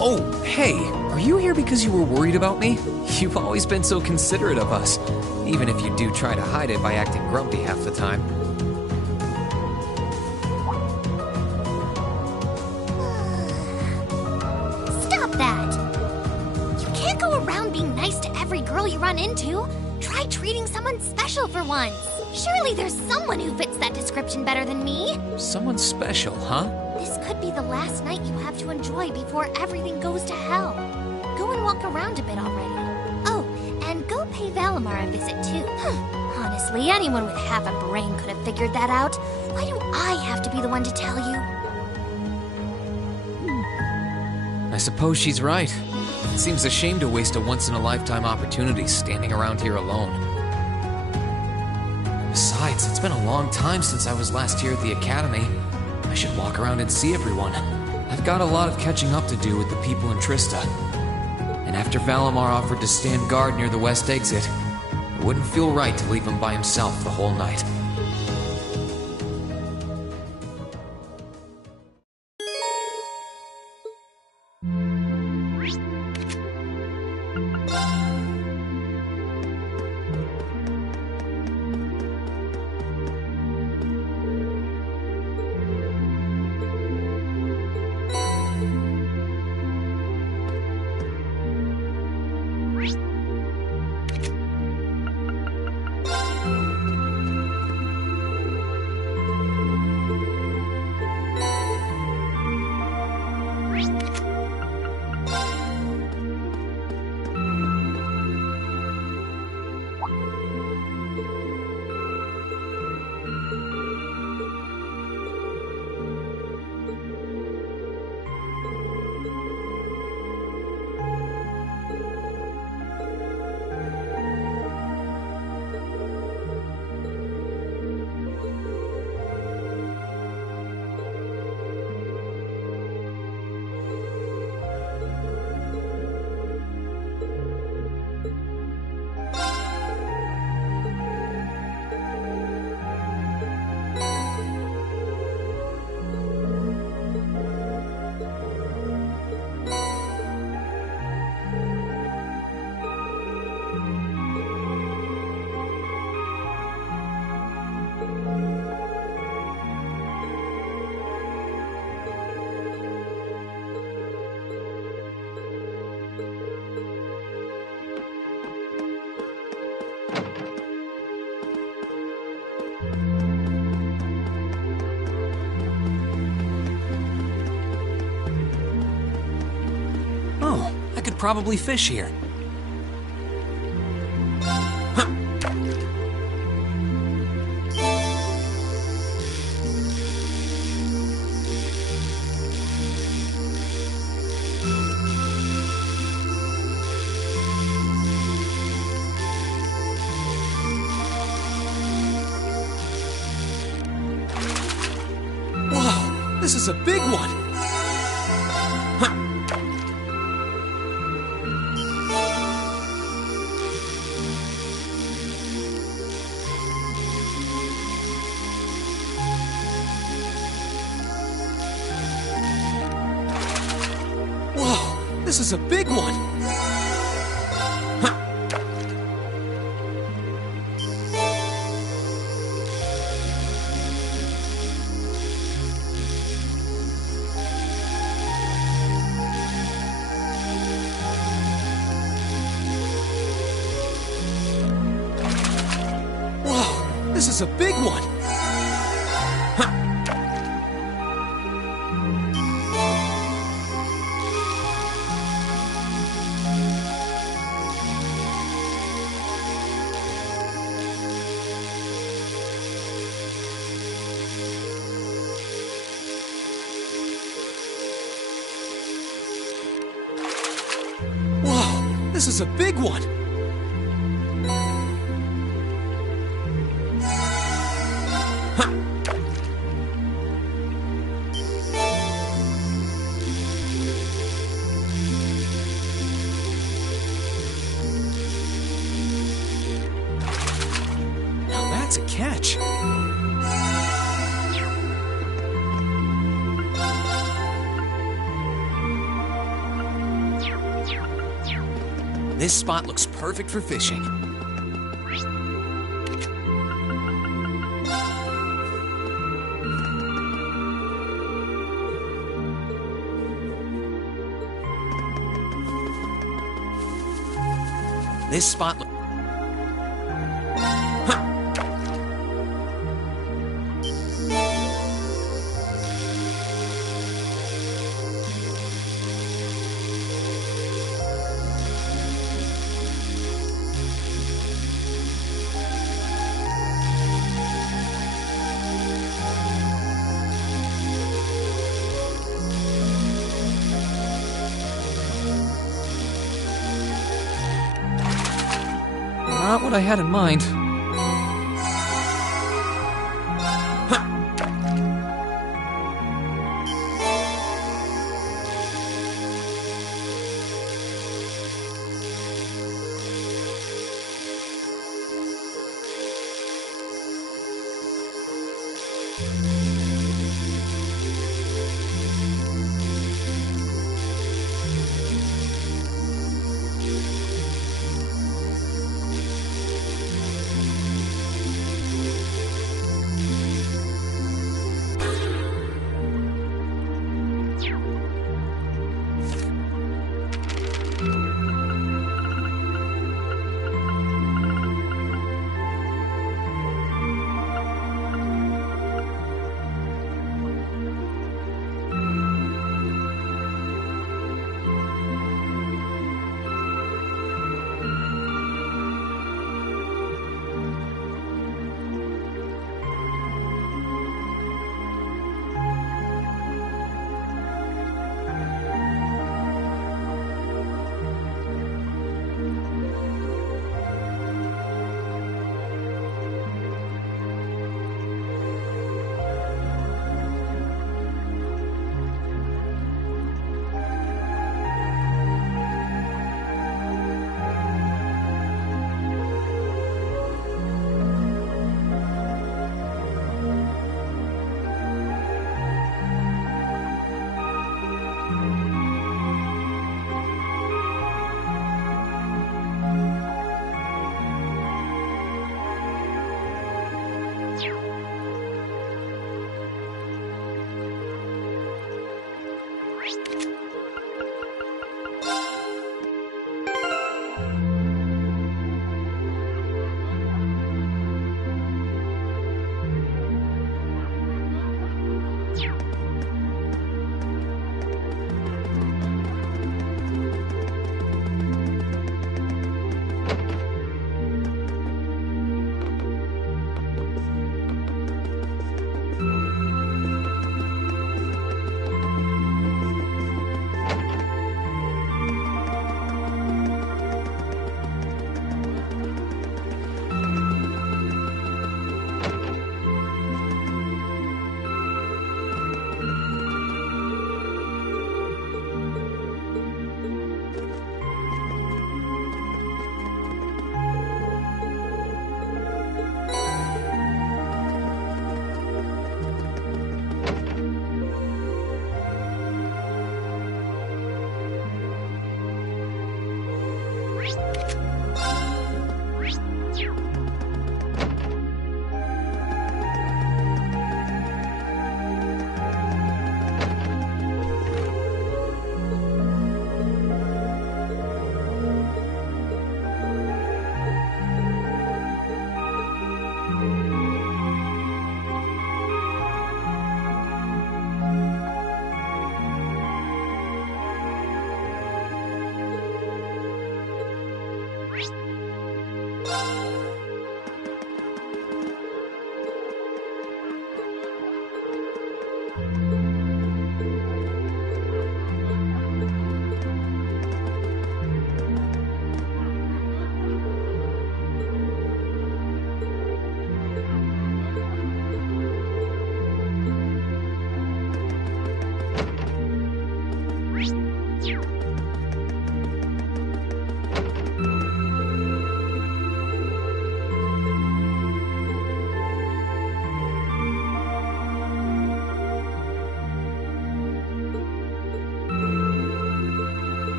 Oh, hey, are you here because you were worried about me? You've always been so considerate of us, even if you do try to hide it by acting grumpy half the time. Stop that! You can't go around being nice to every girl you run into. Try treating someone special for once. Surely there's someone who fits that description better than me. Someone special, huh? This could be the last night you have to enjoy before everything goes to hell. Go and walk around a bit already. Oh, and go pay Valimar a visit too. Honestly, anyone with half a brain could have figured that out. Why do I have to be the one to tell you? I suppose she's right. It seems a shame to waste a once-in-a-lifetime opportunity standing around here alone. Besides, it's been a long time since I was last here at the Academy. I should walk around and see everyone. I've got a lot of catching up to do with the people in Trista. And after Valimar offered to stand guard near the west exit, it wouldn't feel right to leave him by himself the whole night. Oh, I could probably fish here. Whoa, this is a big one! Whoa, this is a big one! Whoa, this is a big one! Whoa, this is a big one! Now that's a catch. This spot looks perfect for fishing. This spot looks... Not what I had in mind.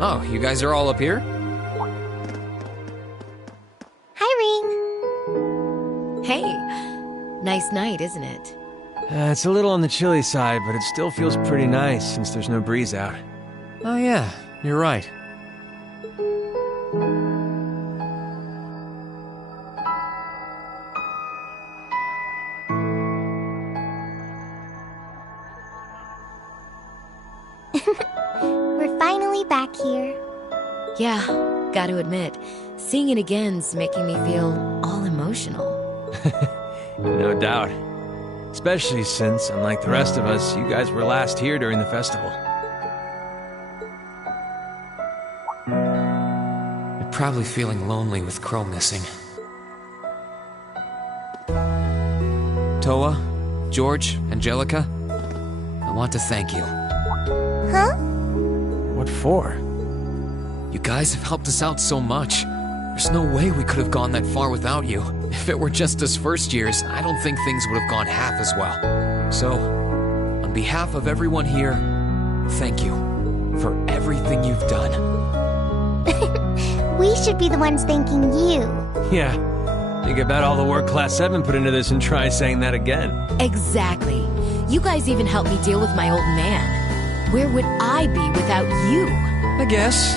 Oh, you guys are all up here? Hi, Ring. Hey, nice night, isn't it? It's a little on the chilly side, but it still feels pretty nice since there's no breeze out. Oh yeah, you're right. We're finally back here. Yeah, gotta admit, seeing it again's making me feel all emotional. No doubt. Especially since, unlike the rest of us, you guys were last here during the festival. You're probably feeling lonely with Crow missing. Toa, George, Angelica, I want to thank you. Huh? What for? You guys have helped us out so much. There's no way we could have gone that far without you. If it were just us first years, I don't think things would have gone half as well. So, on behalf of everyone here, thank you for everything you've done. We should be the ones thanking you. Yeah. Think about all the work Class 7 put into this and try saying that again. Exactly. You guys even helped me deal with my old man. Where would I be without you? I guess.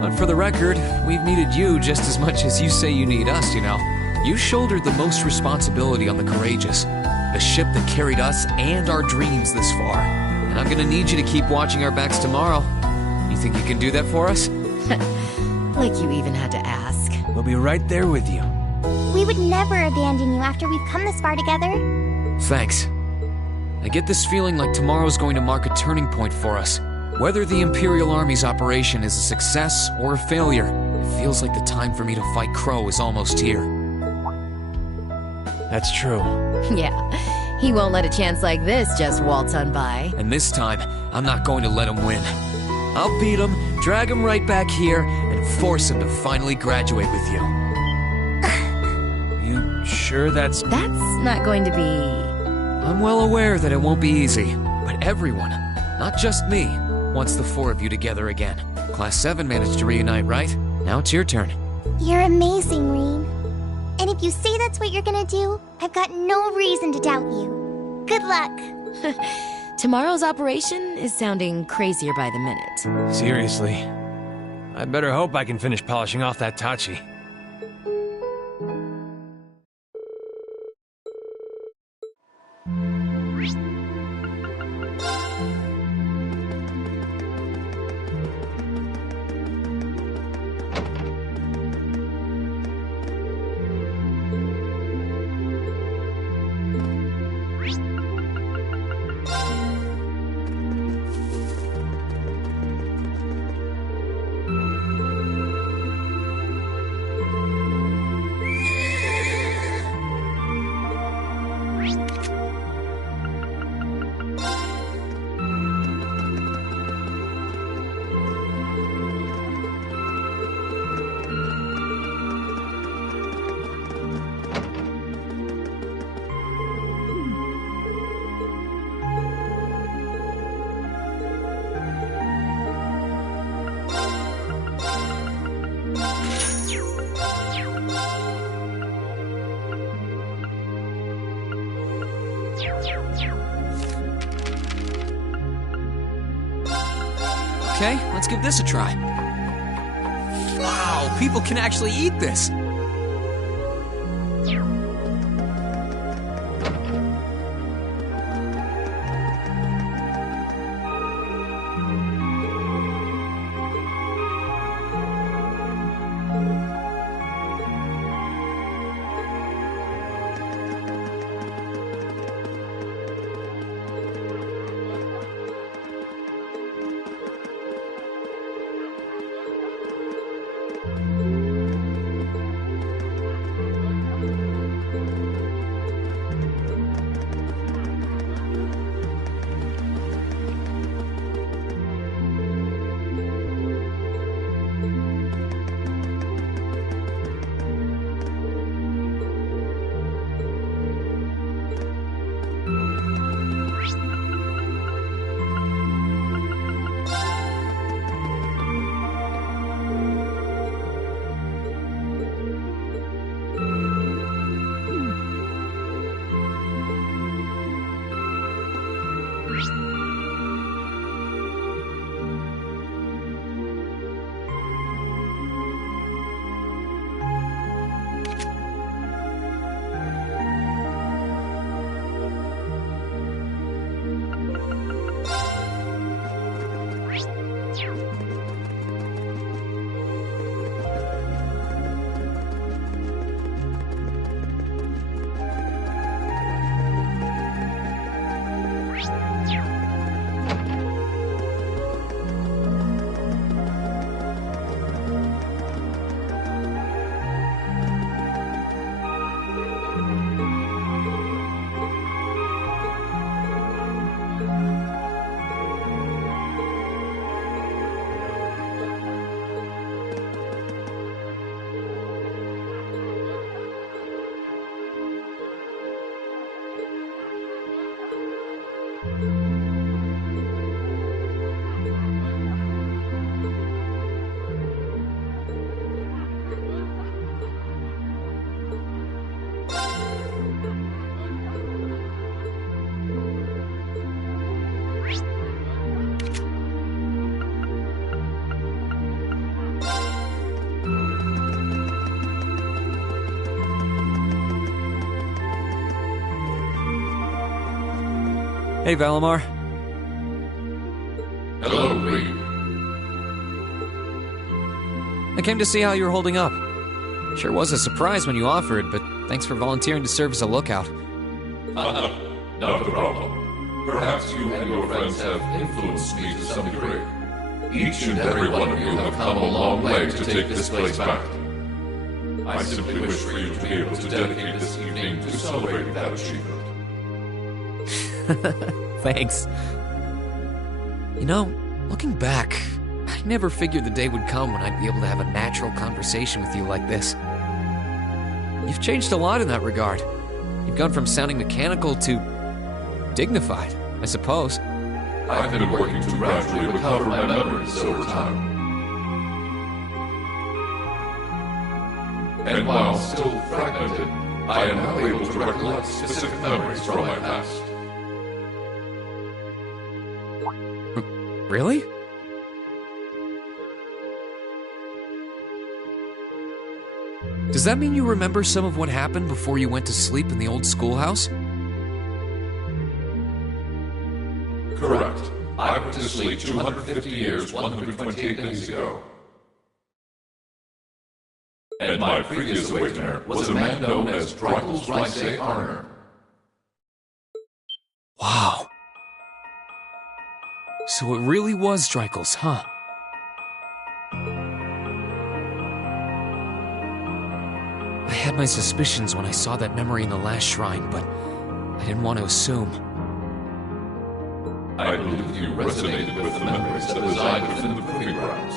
But for the record, we've needed you just as much as you say you need us, you know. You shouldered the most responsibility on the Courageous, the ship that carried us and our dreams this far. And I'm gonna need you to keep watching our backs tomorrow. You think you can do that for us? Like you even had to ask. We'll be right there with you. We would never abandon you after we've come this far together. Thanks. I get this feeling like tomorrow's going to mark a turning point for us. Whether the Imperial Army's operation is a success or a failure, it feels like the time for me to fight Crow is almost here. That's true. Yeah, he won't let a chance like this just waltz on by. And this time, I'm not going to let him win. I'll beat him, drag him right back here, and force him to finally graduate with you. You sure that's... That's not going to be... I'm well aware that it won't be easy, but everyone, not just me, wants the four of you together again. Class 7 managed to reunite, right? Now it's your turn. You're amazing, Rean. And if you say that's what you're gonna do, I've got no reason to doubt you. Good luck. Tomorrow's operation is sounding crazier by the minute. Seriously. I better hope I can finish polishing off that Tachi. Okay, let's give this a try. Wow, people can actually eat this! Hey, Valimar. Hello, Reed. I came to see how you're holding up. Sure was a surprise when you offered, but thanks for volunteering to serve as a lookout. Not a problem. Perhaps you and your friends have influenced me to some degree. Each and every one of you have come a long way to take this place back. I simply wish for you to be able to dedicate this evening to celebrating that achievement. Thanks. You know, looking back, I never figured the day would come when I'd be able to have a natural conversation with you like this. You've changed a lot in that regard. You've gone from sounding mechanical to dignified, I suppose. I've been working to gradually recover my memories over time. And while still fragmented, I am now able to recollect specific memories from my past. Really? Does that mean you remember some of what happened before you went to sleep in the old schoolhouse? Correct. I went to sleep 250 years, 128 days ago. And my previous awakener was a man known as Drykel's Ricey Arner. Wow. So it really was Drykel's, huh? I had my suspicions when I saw that memory in the last shrine, but I didn't want to assume. I believe you resonated with the memories that reside within the proving grounds.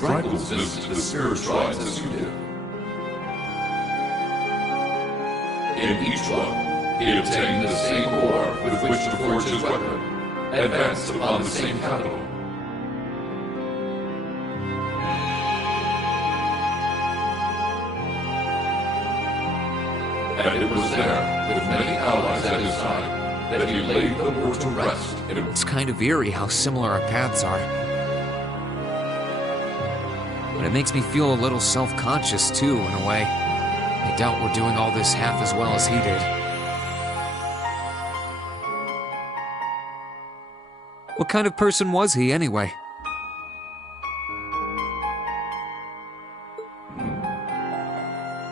Drykel's visited the spirit shrines as you did. In each one, he obtained the same ore with which to forge his weapon, advanced upon the same capital. And it was there, with many allies at his side, that he laid the war to rest. It's kind of eerie how similar our paths are. But it makes me feel a little self-conscious too, in a way. I doubt we're doing all this half as well as he did. What kind of person was he, anyway?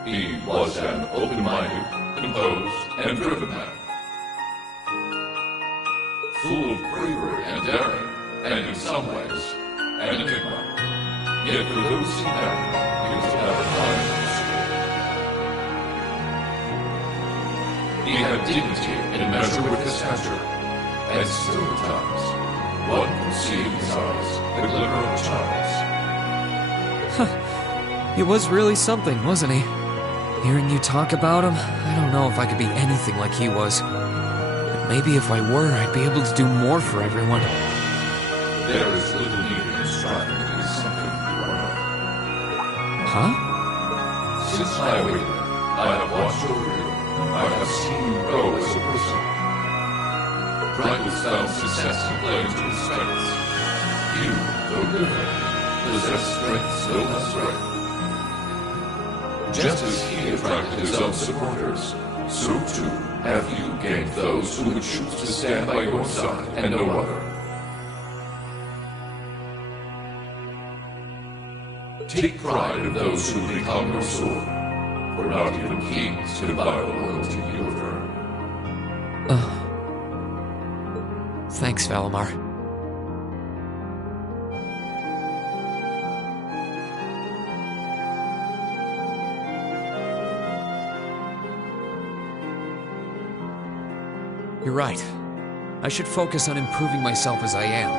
He was an open-minded, composed, and driven man. Full of bravery and daring, and in some ways, an enigma. Yet for those he met, he was never blind to the He had dignity in measure with his stature, and still at times, one could see in his eyes the glimmer of a child's. He was really something, wasn't he? Hearing you talk about him, I don't know if I could be anything like he was. But maybe if I were, I'd be able to do more for everyone. There is little need in striving to be something you are not. Huh? Since my awakening, I have watched over you. I have seen you grow as a person. Drykel's found success in playing to his strengths. You, though living, possess strengths no less great. Just as he attracted his own supporters, so too have you gained those who would choose to stand by your side and no other. Take pride in those who become your sword, for not even kings can buy the loyalty you have earned. Thanks, Valimar. You're right. I should focus on improving myself as I am,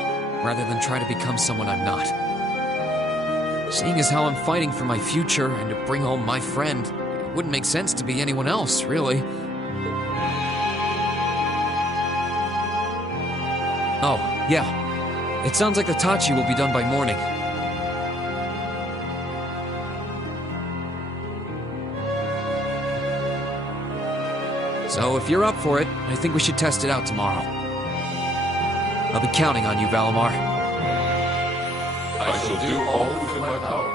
rather than try to become someone I'm not. Seeing as how I'm fighting for my future and to bring home my friend, It wouldn't make sense to be anyone else, really. Oh, yeah. It sounds like the Tachi will be done by morning. So if you're up for it, I think we should test it out tomorrow. I'll be counting on you, Valimar. I shall do all within my power.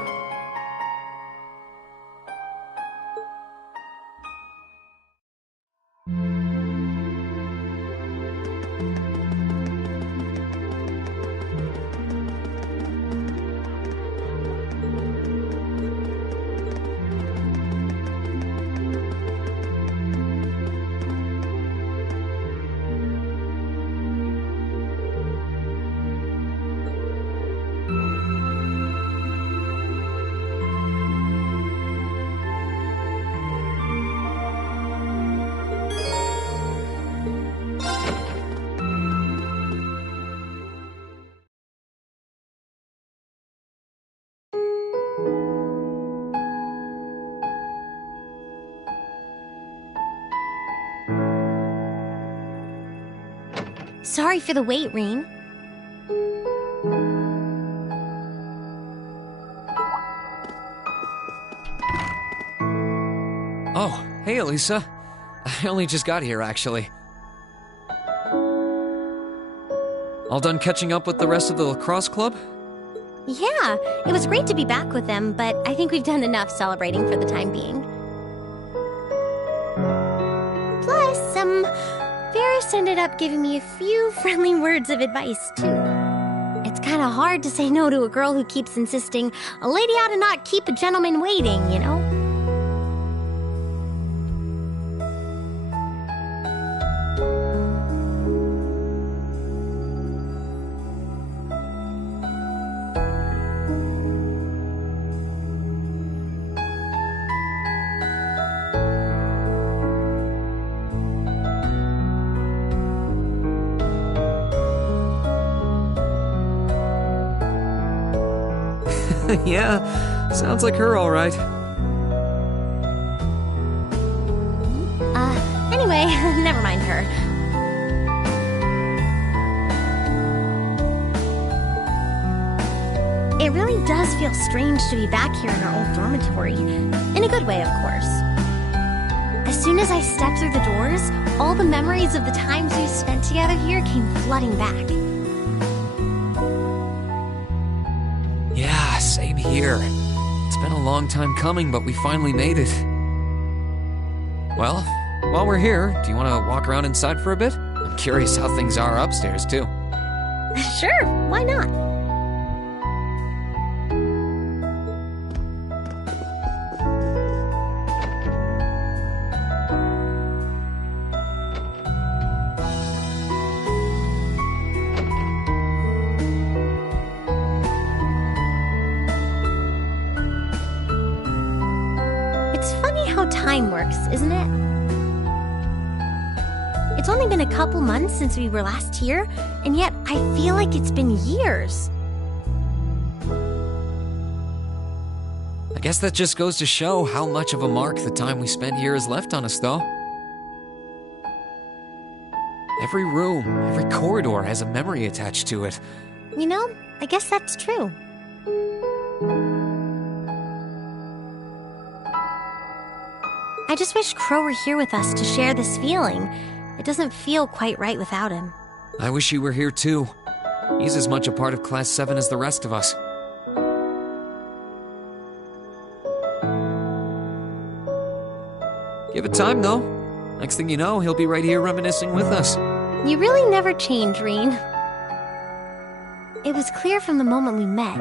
Sorry for the wait, Rean. Oh, hey, Elisa. I only just got here, actually. All done catching up with the rest of the lacrosse club? Yeah, it was great to be back with them, but I think we've done enough celebrating for the time being. Plus, Ferris ended up giving me a few friendly words of advice, too. It's kind of hard to say no to a girl who keeps insisting a lady ought to not keep a gentleman waiting, you know? Yeah, sounds like her, all right. Anyway, never mind her. It really does feel strange to be back here in our old dormitory. In a good way, of course. As soon as I stepped through the doors, all the memories of the times we spent together here came flooding back. Yeah, same here. It's been a long time coming, but we finally made it. Well, while we're here, do you want to walk around inside for a bit? I'm curious how things are upstairs, too. Sure, why not? Time works, isn't it? It's only been a couple months since we were last here, and yet I feel like it's been years. I guess that just goes to show how much of a mark the time we spent here has left on us, though. Every room, every corridor has a memory attached to it. You know, I guess that's true. I just wish Crow were here with us to share this feeling. It doesn't feel quite right without him. I wish he were here too. He's as much a part of Class 7 as the rest of us. Give it time, though. Next thing you know, he'll be right here reminiscing with us. You really never change, Rean. It was clear from the moment we met.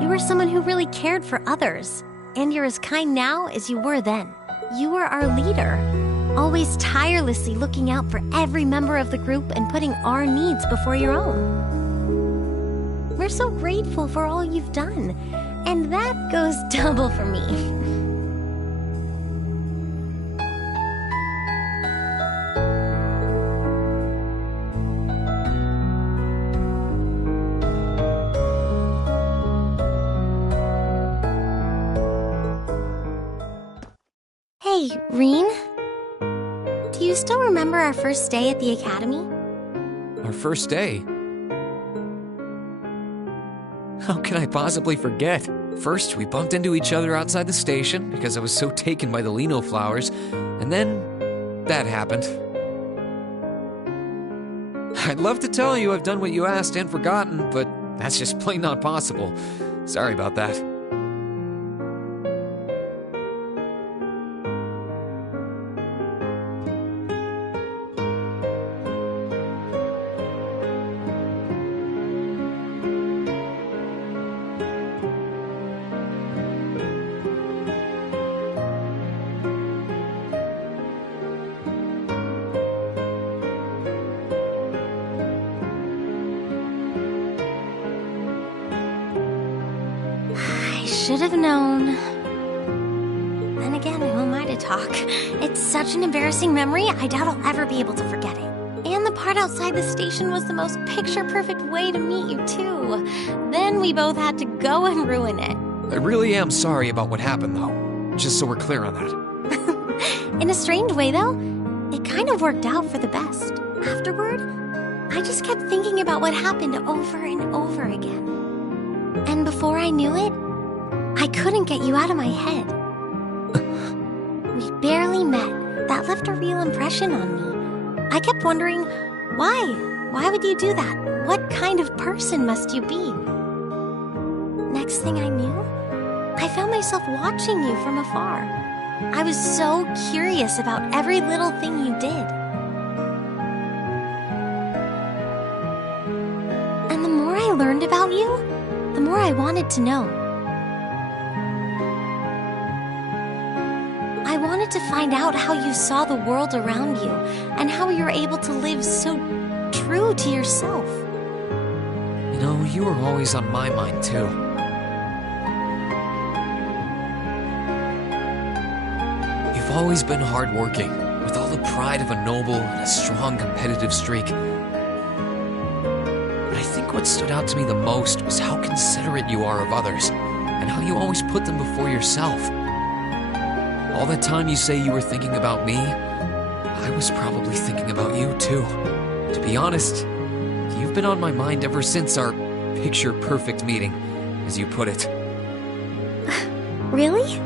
You were someone who really cared for others. And you're as kind now as you were then. You were our leader, always tirelessly looking out for every member of the group and putting our needs before your own. We're so grateful for all you've done, and that goes double for me. Hey, Reen. Do you still remember our first day at the academy? Our first day? How can I possibly forget? First, we bumped into each other outside the station because I was so taken by the lino flowers, and then that happened. I'd love to tell you I've done what you asked and forgotten, but that's just plain not possible. Sorry about that. Should have known. Then again, who am I to talk? It's such an embarrassing memory, I doubt I'll ever be able to forget it. And the part outside the station was the most picture-perfect way to meet you, too. Then we both had to go and ruin it. I really am sorry about what happened, though. Just so we're clear on that. In a strange way, though, it kind of worked out for the best. Afterward, I just kept thinking about what happened over and over again. And before I knew it, I couldn't get you out of my head. We barely met. That left a real impression on me. I kept wondering, why? Why would you do that? What kind of person must you be? Next thing I knew, I found myself watching you from afar. I was so curious about every little thing you did. And the more I learned about you, the more I wanted to know. I wanted to find out how you saw the world around you and how you were able to live so true to yourself. You know, you were always on my mind, too. You've always been hardworking, with all the pride of a noble and a strong competitive streak. But I think what stood out to me the most was how considerate you are of others, and how you always put them before yourself. All that time you say you were thinking about me, I was probably thinking about you, too. To be honest, you've been on my mind ever since our picture-perfect meeting, as you put it. Really?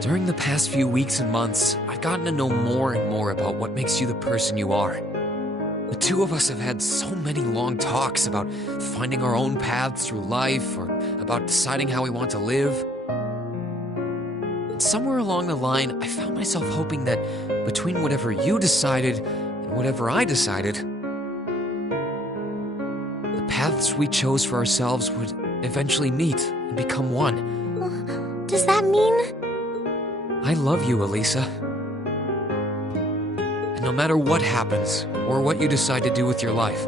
During the past few weeks and months, I've gotten to know more and more about what makes you the person you are. The two of us have had so many long talks about finding our own paths through life, or about deciding how we want to live. And somewhere along the line, I found myself hoping that between whatever you decided and whatever I decided, the paths we chose for ourselves would eventually meet and become one. Does that mean... I love you, Elisa. And no matter what happens, or what you decide to do with your life,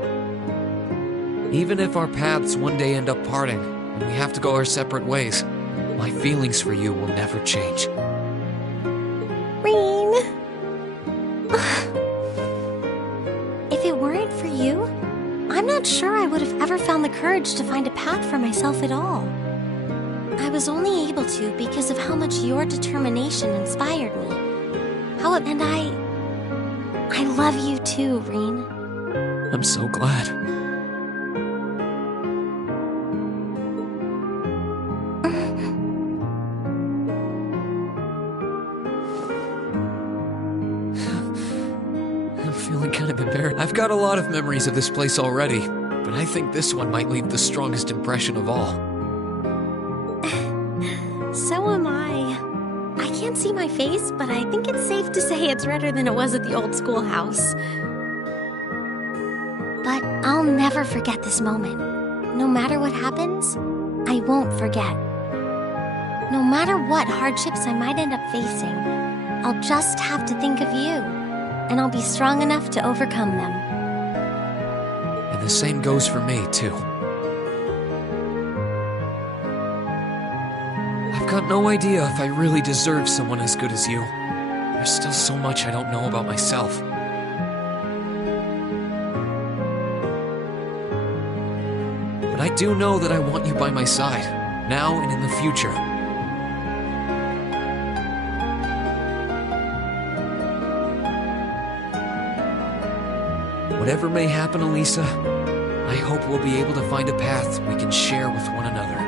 even if our paths one day end up parting, and we have to go our separate ways, my feelings for you will never change. Reen. If it weren't for you, I'm not sure I would have ever found the courage to find a path for myself at all. I was only able to because of how much your determination inspired me. And I love you too, Reen. I'm so glad. I'm feeling kind of embarrassed. I've got a lot of memories of this place already, but I think this one might leave the strongest impression of all. So am I. I can't see my face, but I think it's safe to say it's redder than it was at the old schoolhouse. But I'll never forget this moment. No matter what happens, I won't forget. No matter what hardships I might end up facing, I'll just have to think of you, and I'll be strong enough to overcome them. And the same goes for me, too. I've got no idea if I really deserve someone as good as you. There's still so much I don't know about myself. But I do know that I want you by my side, now and in the future. Whatever may happen, Elisa, I hope we'll be able to find a path we can share with one another.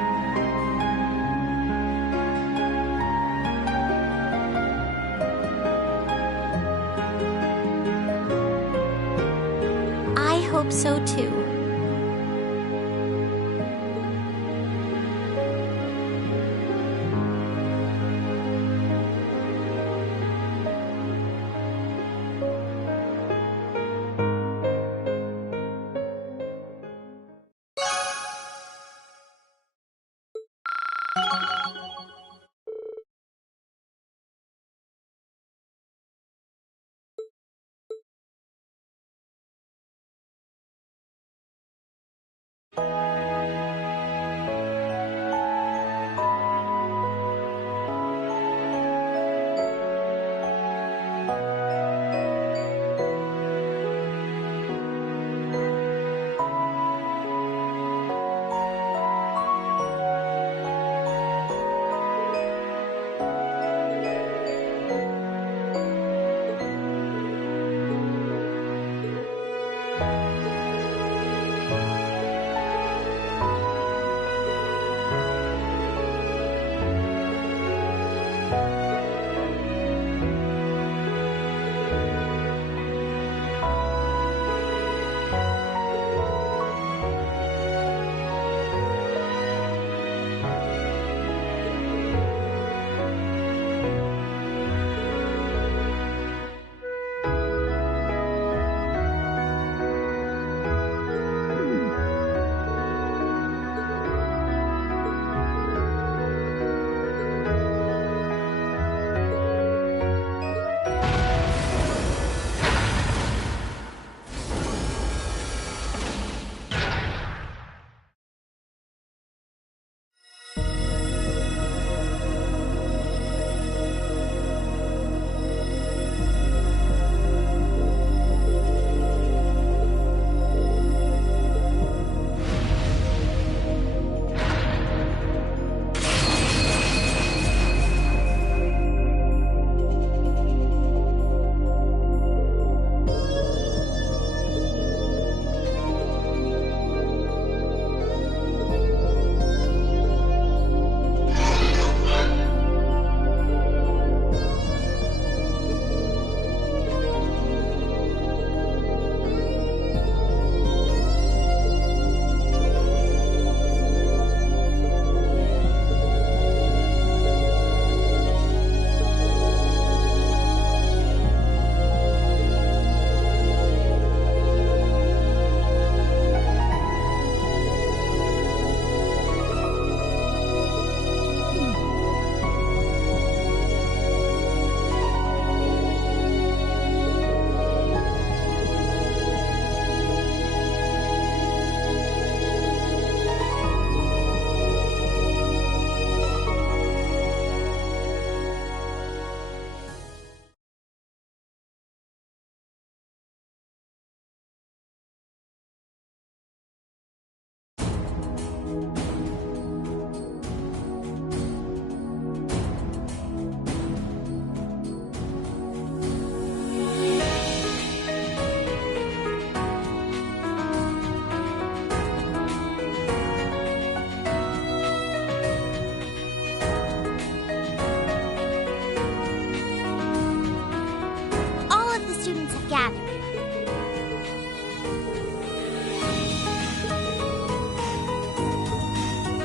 I hope so too.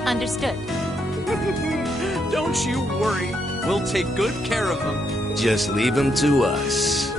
Understood. Don't you worry. We'll take good care of them. Just leave them to us.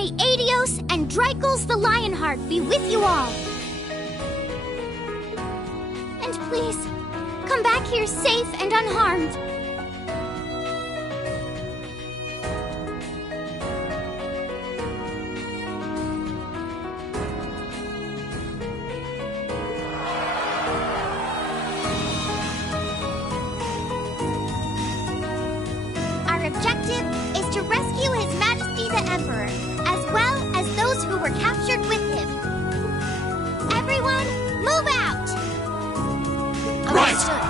May Adios and Dreichels the Lionheart be with you all. And please, come back here safe and unharmed. Our objective is to rescue His Majesty the Emperor, as well as those who were captured with him. Everyone, move out! Right!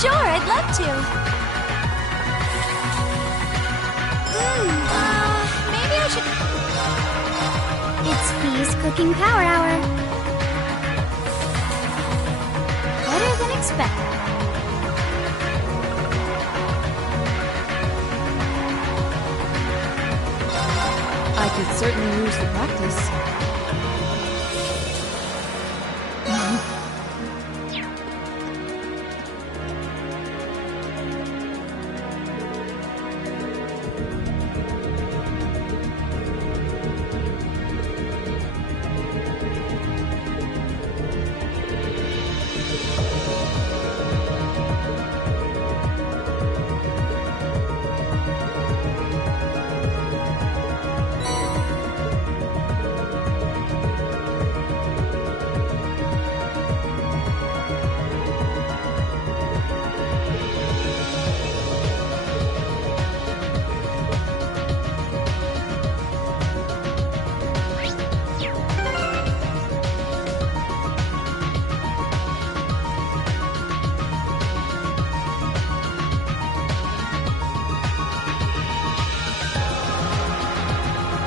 Sure, I'd love to. Maybe I should... It's Fee's Cooking Power Hour. Better than expected. I could certainly use the practice.